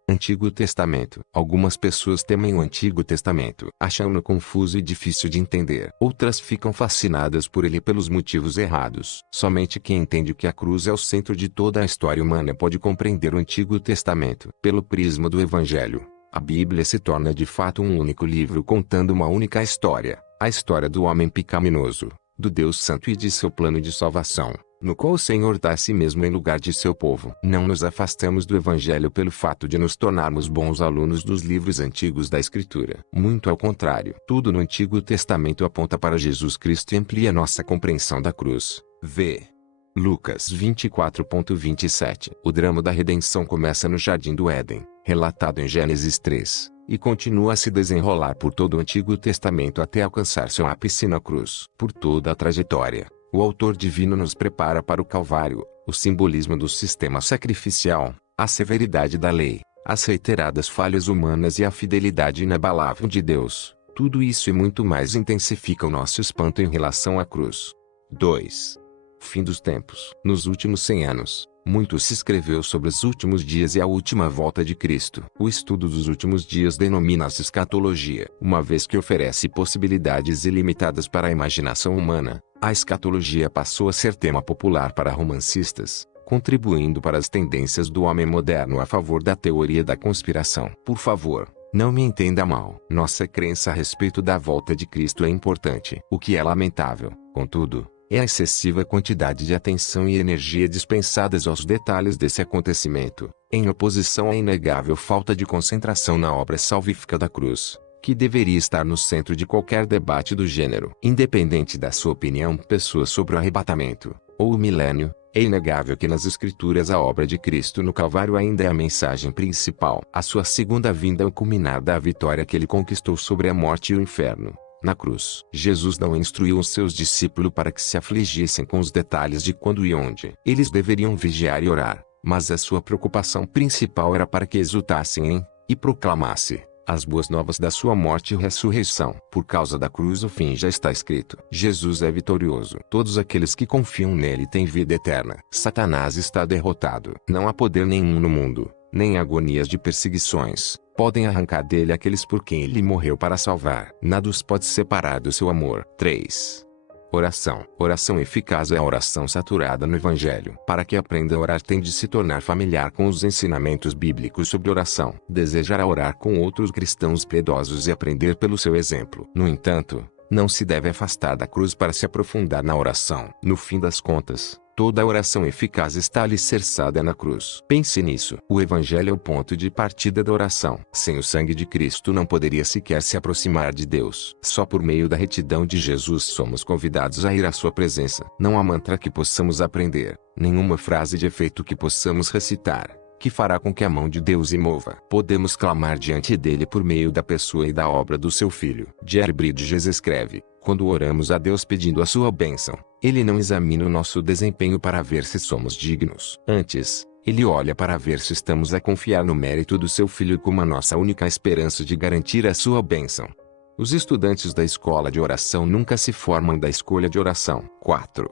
Antigo Testamento. Algumas pessoas temem o Antigo Testamento. Acham-no confuso e difícil de entender. Outras ficam fascinadas por ele pelos motivos errados. Somente quem entende que a cruz é o centro de toda a história humana pode compreender o Antigo Testamento. Pelo prisma do Evangelho, a Bíblia se torna de fato um único livro contando uma única história, a história do homem pecaminoso, do Deus Santo e de seu plano de salvação, no qual o Senhor dá a si mesmo em lugar de seu povo. Não nos afastamos do Evangelho pelo fato de nos tornarmos bons alunos dos livros antigos da Escritura. Muito ao contrário. Tudo no Antigo Testamento aponta para Jesus Cristo e amplia nossa compreensão da cruz. V. Lucas 24:27. O drama da redenção começa no Jardim do Éden, relatado em Gênesis 3, e continua a se desenrolar por todo o Antigo Testamento até alcançar seu ápice na cruz. Por toda a trajetória, o autor divino nos prepara para o Calvário, o simbolismo do sistema sacrificial, a severidade da lei, as reiteradas falhas humanas e a fidelidade inabalável de Deus. Tudo isso e muito mais intensifica o nosso espanto em relação à cruz. 2. Fim dos tempos. Nos últimos 100 anos, muito se escreveu sobre os últimos dias e a última volta de Cristo. O estudo dos últimos dias denomina-se escatologia. Uma vez que oferece possibilidades ilimitadas para a imaginação humana, a escatologia passou a ser tema popular para romancistas, contribuindo para as tendências do homem moderno a favor da teoria da conspiração. Por favor, não me entenda mal. Nossa crença a respeito da volta de Cristo é importante. O que é lamentável, contudo, é a excessiva quantidade de atenção e energia dispensadas aos detalhes desse acontecimento, em oposição à inegável falta de concentração na obra salvífica da cruz, que deveria estar no centro de qualquer debate do gênero. Independente da sua opinião pessoa sobre o arrebatamento, ou o milênio, é inegável que nas Escrituras a obra de Cristo no Calvário ainda é a mensagem principal. A sua segunda vinda é o culminar da vitória que ele conquistou sobre a morte e o inferno. Na cruz, Jesus não instruiu os seus discípulos para que se afligissem com os detalhes de quando e onde eles deveriam vigiar e orar, mas a sua preocupação principal era para que exultassem em, e proclamasse, as boas novas da sua morte e ressurreição. Por causa da cruz o fim já está escrito. Jesus é vitorioso. Todos aqueles que confiam nele têm vida eterna. Satanás está derrotado. Não há poder nenhum no mundo, nem agonias de perseguições, podem arrancar dele aqueles por quem ele morreu para salvar. Nada os pode separar do seu amor. 3. Oração. Oração eficaz é a oração saturada no Evangelho. Para que aprenda a orar tem de se tornar familiar com os ensinamentos bíblicos sobre oração. Desejará orar com outros cristãos piedosos e aprender pelo seu exemplo. No entanto, não se deve afastar da cruz para se aprofundar na oração. No fim das contas, toda a oração eficaz está alicerçada na cruz. Pense nisso. O Evangelho é o ponto de partida da oração. Sem o sangue de Cristo não poderia sequer se aproximar de Deus. Só por meio da retidão de Jesus somos convidados a ir à sua presença. Não há mantra que possamos aprender, nenhuma frase de efeito que possamos recitar, que fará com que a mão de Deus se mova. Podemos clamar diante dele por meio da pessoa e da obra do seu Filho. Jerry Bridges escreve: quando oramos a Deus pedindo a sua bênção, ele não examina o nosso desempenho para ver se somos dignos. Antes, ele olha para ver se estamos a confiar no mérito do seu Filho como a nossa única esperança de garantir a sua bênção. Os estudantes da escola de oração nunca se formam da escolha de oração. 4.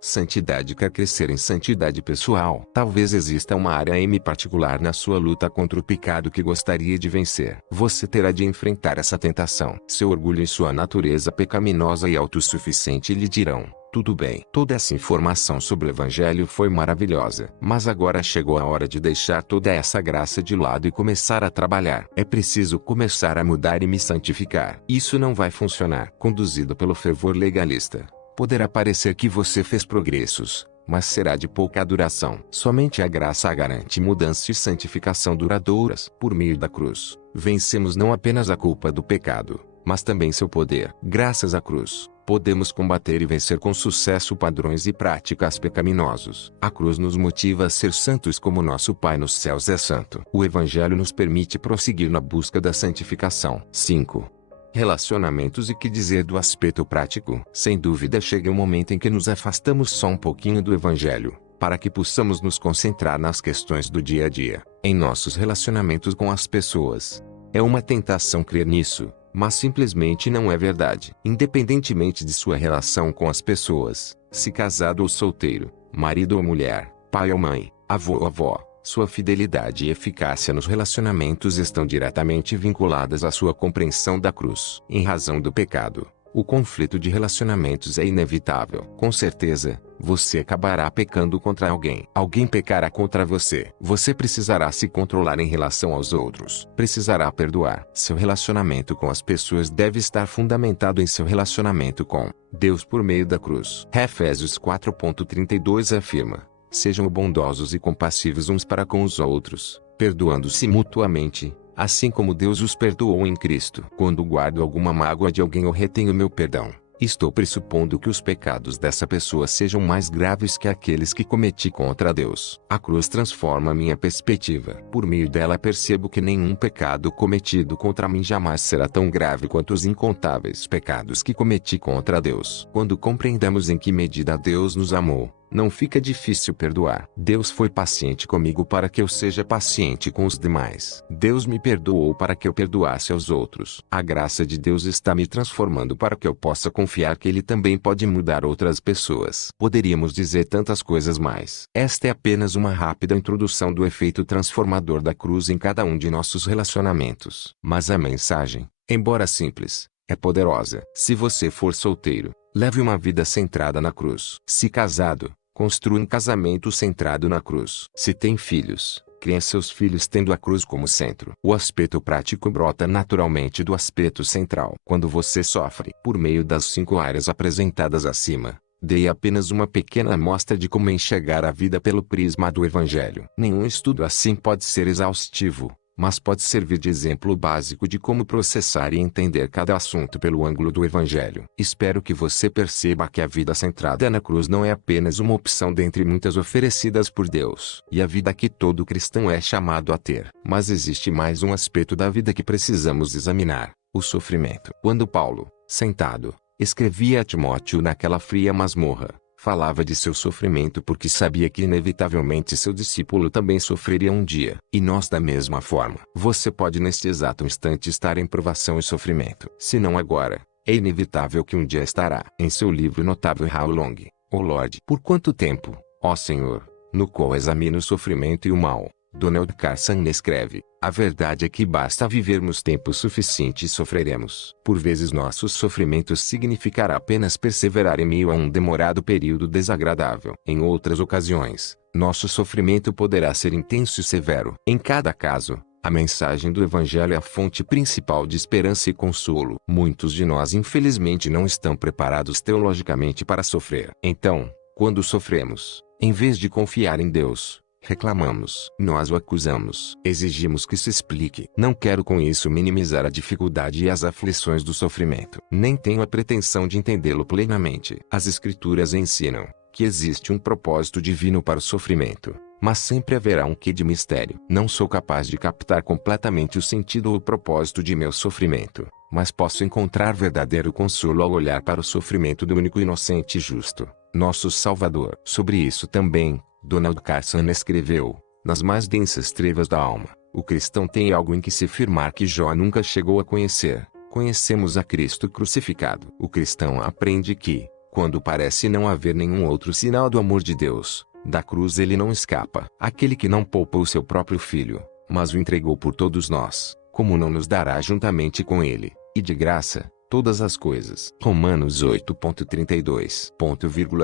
Santidade quer crescer em santidade pessoal. Talvez exista uma área em particular na sua luta contra o pecado que gostaria de vencer. Você terá de enfrentar essa tentação. Seu orgulho e sua natureza pecaminosa e autossuficiente lhe dirão: tudo bem. Toda essa informação sobre o Evangelho foi maravilhosa. Mas agora chegou a hora de deixar toda essa graça de lado e começar a trabalhar. É preciso começar a mudar e me santificar. Isso não vai funcionar. Conduzido pelo fervor legalista, poderá parecer que você fez progressos, mas será de pouca duração. Somente a graça garante mudança e santificação duradouras. Por meio da cruz, vencemos não apenas a culpa do pecado, mas também seu poder. Graças à cruz, podemos combater e vencer com sucesso padrões e práticas pecaminosos. A cruz nos motiva a ser santos como nosso Pai nos céus é santo. O Evangelho nos permite prosseguir na busca da santificação. 5. Relacionamentos. E que dizer do aspecto prático? Sem dúvida chega um momento em que nos afastamos só um pouquinho do Evangelho, para que possamos nos concentrar nas questões do dia a dia, em nossos relacionamentos com as pessoas. É uma tentação crer nisso, mas simplesmente não é verdade. Independentemente de sua relação com as pessoas, se casado ou solteiro, marido ou mulher, pai ou mãe, avô ou avó, sua fidelidade e eficácia nos relacionamentos estão diretamente vinculadas à sua compreensão da cruz. Em razão do pecado, o conflito de relacionamentos é inevitável. Com certeza, você acabará pecando contra alguém. Alguém pecará contra você. Você precisará se controlar em relação aos outros. Precisará perdoar. Seu relacionamento com as pessoas deve estar fundamentado em seu relacionamento com Deus por meio da cruz. Efésios 4:32 afirma: sejam bondosos e compassivos uns para com os outros, perdoando-se mutuamente, assim como Deus os perdoou em Cristo. Quando guardo alguma mágoa de alguém ou retenho meu perdão, estou pressupondo que os pecados dessa pessoa sejam mais graves que aqueles que cometi contra Deus. A cruz transforma minha perspectiva. Por meio dela percebo que nenhum pecado cometido contra mim jamais será tão grave quanto os incontáveis pecados que cometi contra Deus. Quando compreendemos em que medida Deus nos amou, não fica difícil perdoar. Deus foi paciente comigo para que eu seja paciente com os demais. Deus me perdoou para que eu perdoasse aos outros. A graça de Deus está me transformando para que eu possa confiar que Ele também pode mudar outras pessoas. Poderíamos dizer tantas coisas mais. Esta é apenas uma rápida introdução do efeito transformador da cruz em cada um de nossos relacionamentos. Mas a mensagem, embora simples, é poderosa. Se você for solteiro, leve uma vida centrada na cruz. Se casado, construa um casamento centrado na cruz. Se tem filhos, crie seus filhos tendo a cruz como centro. O aspecto prático brota naturalmente do aspecto central. Quando você sofre, por meio das 5 áreas apresentadas acima, dei apenas uma pequena amostra de como enxergar a vida pelo prisma do Evangelho. Nenhum estudo assim pode ser exaustivo, mas pode servir de exemplo básico de como processar e entender cada assunto pelo ângulo do Evangelho. Espero que você perceba que a vida centrada na cruz não é apenas uma opção dentre muitas oferecidas por Deus, e a vida que todo cristão é chamado a ter. Mas existe mais um aspecto da vida que precisamos examinar: o sofrimento. Quando Paulo, sentado, escrevia a Timóteo naquela fria masmorra, falava de seu sofrimento porque sabia que inevitavelmente seu discípulo também sofreria um dia. E nós da mesma forma. Você pode neste exato instante estar em provação e sofrimento. Se não agora, é inevitável que um dia estará. Em seu livro notável How Long, O Lord, Por Quanto Tempo, Ó Senhor, no qual examina o sofrimento e o mal, Donald Carson escreve: a verdade é que basta vivermos tempo suficiente e sofreremos. Por vezes nossos sofrimentos significará apenas perseverar em meio a um demorado período desagradável. Em outras ocasiões, nosso sofrimento poderá ser intenso e severo. Em cada caso, a mensagem do Evangelho é a fonte principal de esperança e consolo. Muitos de nós infelizmente não estão preparados teologicamente para sofrer. Então, quando sofremos, em vez de confiar em Deus, reclamamos. Nós o acusamos. Exigimos que se explique. Não quero com isso minimizar a dificuldade e as aflições do sofrimento. Nem tenho a pretensão de entendê-lo plenamente. As Escrituras ensinam que existe um propósito divino para o sofrimento, mas sempre haverá um quê de mistério. Não sou capaz de captar completamente o sentido ou o propósito de meu sofrimento, mas posso encontrar verdadeiro consolo ao olhar para o sofrimento do único inocente e justo, nosso Salvador. Sobre isso também, Donald Carson escreveu: nas mais densas trevas da alma, o cristão tem algo em que se firmar que Jó nunca chegou a conhecer: conhecemos a Cristo crucificado. O cristão aprende que, quando parece não haver nenhum outro sinal do amor de Deus, da cruz ele não escapa. Aquele que não poupou seu próprio filho, mas o entregou por todos nós, como não nos dará juntamente com ele, e de graça, todas as coisas. Romanos 8:32.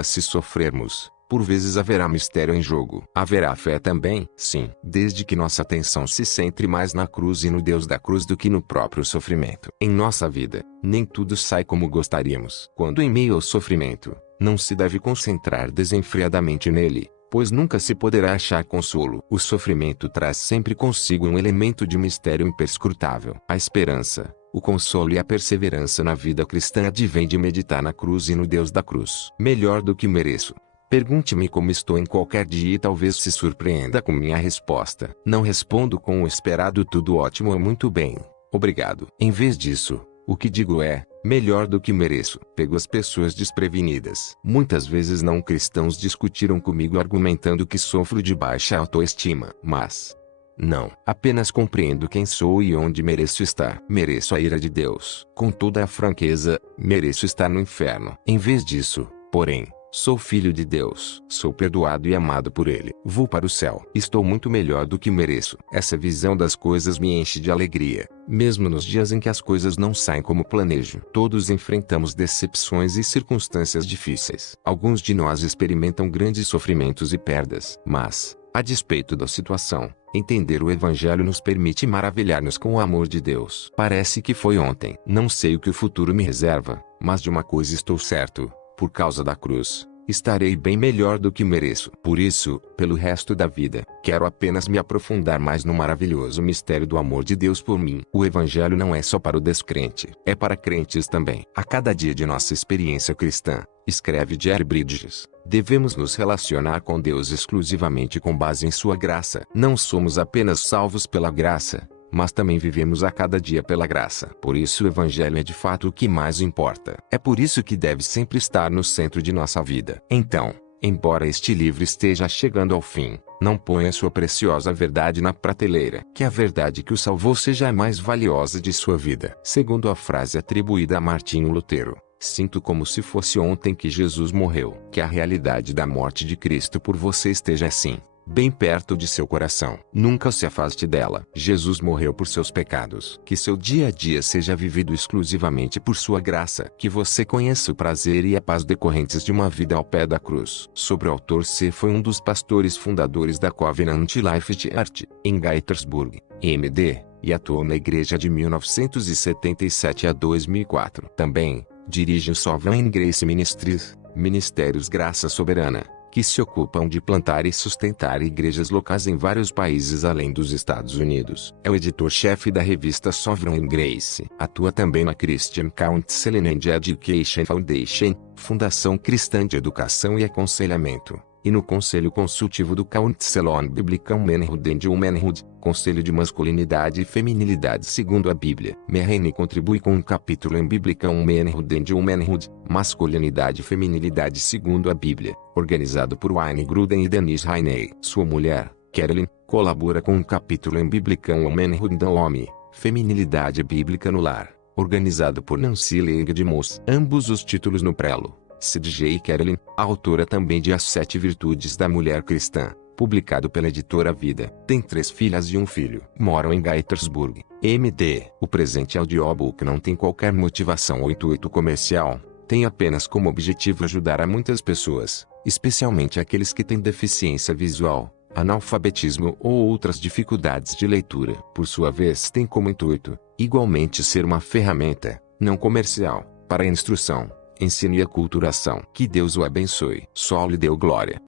Se sofrermos, por vezes haverá mistério em jogo. Haverá fé também? Sim. Desde que nossa atenção se centre mais na cruz e no Deus da cruz do que no próprio sofrimento. Em nossa vida, nem tudo sai como gostaríamos. Quando em meio ao sofrimento, não se deve concentrar desenfreadamente nele, pois nunca se poderá achar consolo. O sofrimento traz sempre consigo um elemento de mistério imperscrutável. A esperança, o consolo e a perseverança na vida cristã advém de meditar na cruz e no Deus da cruz. Melhor do que mereço. Pergunte-me como estou em qualquer dia e talvez se surpreenda com minha resposta. Não respondo com o esperado tudo ótimo ou muito bem, obrigado. Em vez disso, o que digo é, melhor do que mereço. Pego as pessoas desprevenidas. Muitas vezes não cristãos discutiram comigo argumentando que sofro de baixa autoestima. Mas não, apenas compreendo quem sou e onde mereço estar. Mereço a ira de Deus. Com toda a franqueza, mereço estar no inferno. Em vez disso, porém, sou filho de Deus. Sou perdoado e amado por Ele. Vou para o céu. Estou muito melhor do que mereço. Essa visão das coisas me enche de alegria, mesmo nos dias em que as coisas não saem como planejo. Todos enfrentamos decepções e circunstâncias difíceis. Alguns de nós experimentam grandes sofrimentos e perdas. Mas, a despeito da situação, entender o Evangelho nos permite maravilhar-nos com o amor de Deus. Parece que foi ontem. Não sei o que o futuro me reserva, mas de uma coisa estou certo. Por causa da cruz, estarei bem melhor do que mereço. Por isso, pelo resto da vida, quero apenas me aprofundar mais no maravilhoso mistério do amor de Deus por mim. O Evangelho não é só para o descrente, é para crentes também. A cada dia de nossa experiência cristã, escreve Jerry Bridges, devemos nos relacionar com Deus exclusivamente com base em sua graça. Não somos apenas salvos pela graça, mas também vivemos a cada dia pela graça. Por isso o Evangelho é de fato o que mais importa. É por isso que deve sempre estar no centro de nossa vida. Então, embora este livro esteja chegando ao fim, não ponha sua preciosa verdade na prateleira. Que a verdade que o salvou seja a mais valiosa de sua vida. Segundo a frase atribuída a Martinho Lutero, sinto como se fosse ontem que Jesus morreu. Que a realidade da morte de Cristo por você esteja assim, bem perto de seu coração. Nunca se afaste dela. Jesus morreu por seus pecados. Que seu dia a dia seja vivido exclusivamente por sua graça. Que você conheça o prazer e a paz decorrentes de uma vida ao pé da cruz. Sobre o autor C. foi um dos pastores fundadores da Covenant Life Church, em Gaithersburg, MD, e atuou na igreja de 1977 a 2004. Também, dirige o Sovereign Grace Ministries, Ministérios Graça Soberana, que se ocupam de plantar e sustentar igrejas locais em vários países além dos Estados Unidos. É o editor-chefe da revista Sovereign Grace. Atua também na Christian Counseling and Education Foundation, Fundação Cristã de Educação e Aconselhamento, e no Conselho Consultivo do Council on Biblical Manhood and Womanhood, Conselho de Masculinidade e Feminilidade segundo a Bíblia. Merrene contribui com um capítulo em Biblical Manhood and Womanhood, Masculinidade e Feminilidade segundo a Bíblia, organizado por Wayne Gruden e Denise Rainey. Sua mulher, Carolyn, colabora com um capítulo em Biblical Manhood and Woman, Feminilidade Bíblica no Lar, organizado por Nancy Leigh de Moss. Ambos os títulos no prelo. C.J. Carolyn, autora também de As 7 Virtudes da Mulher Cristã, publicado pela editora Vida. Tem 3 filhas e um filho. Moram em Gaithersburg, MD. O presente audiobook não tem qualquer motivação ou intuito comercial. Tem apenas como objetivo ajudar a muitas pessoas, especialmente aqueles que têm deficiência visual, analfabetismo ou outras dificuldades de leitura. Por sua vez, tem como intuito, igualmente, ser uma ferramenta, não comercial, para a instrução, ensino e aculturação. Que Deus o abençoe. Só lhe deu glória.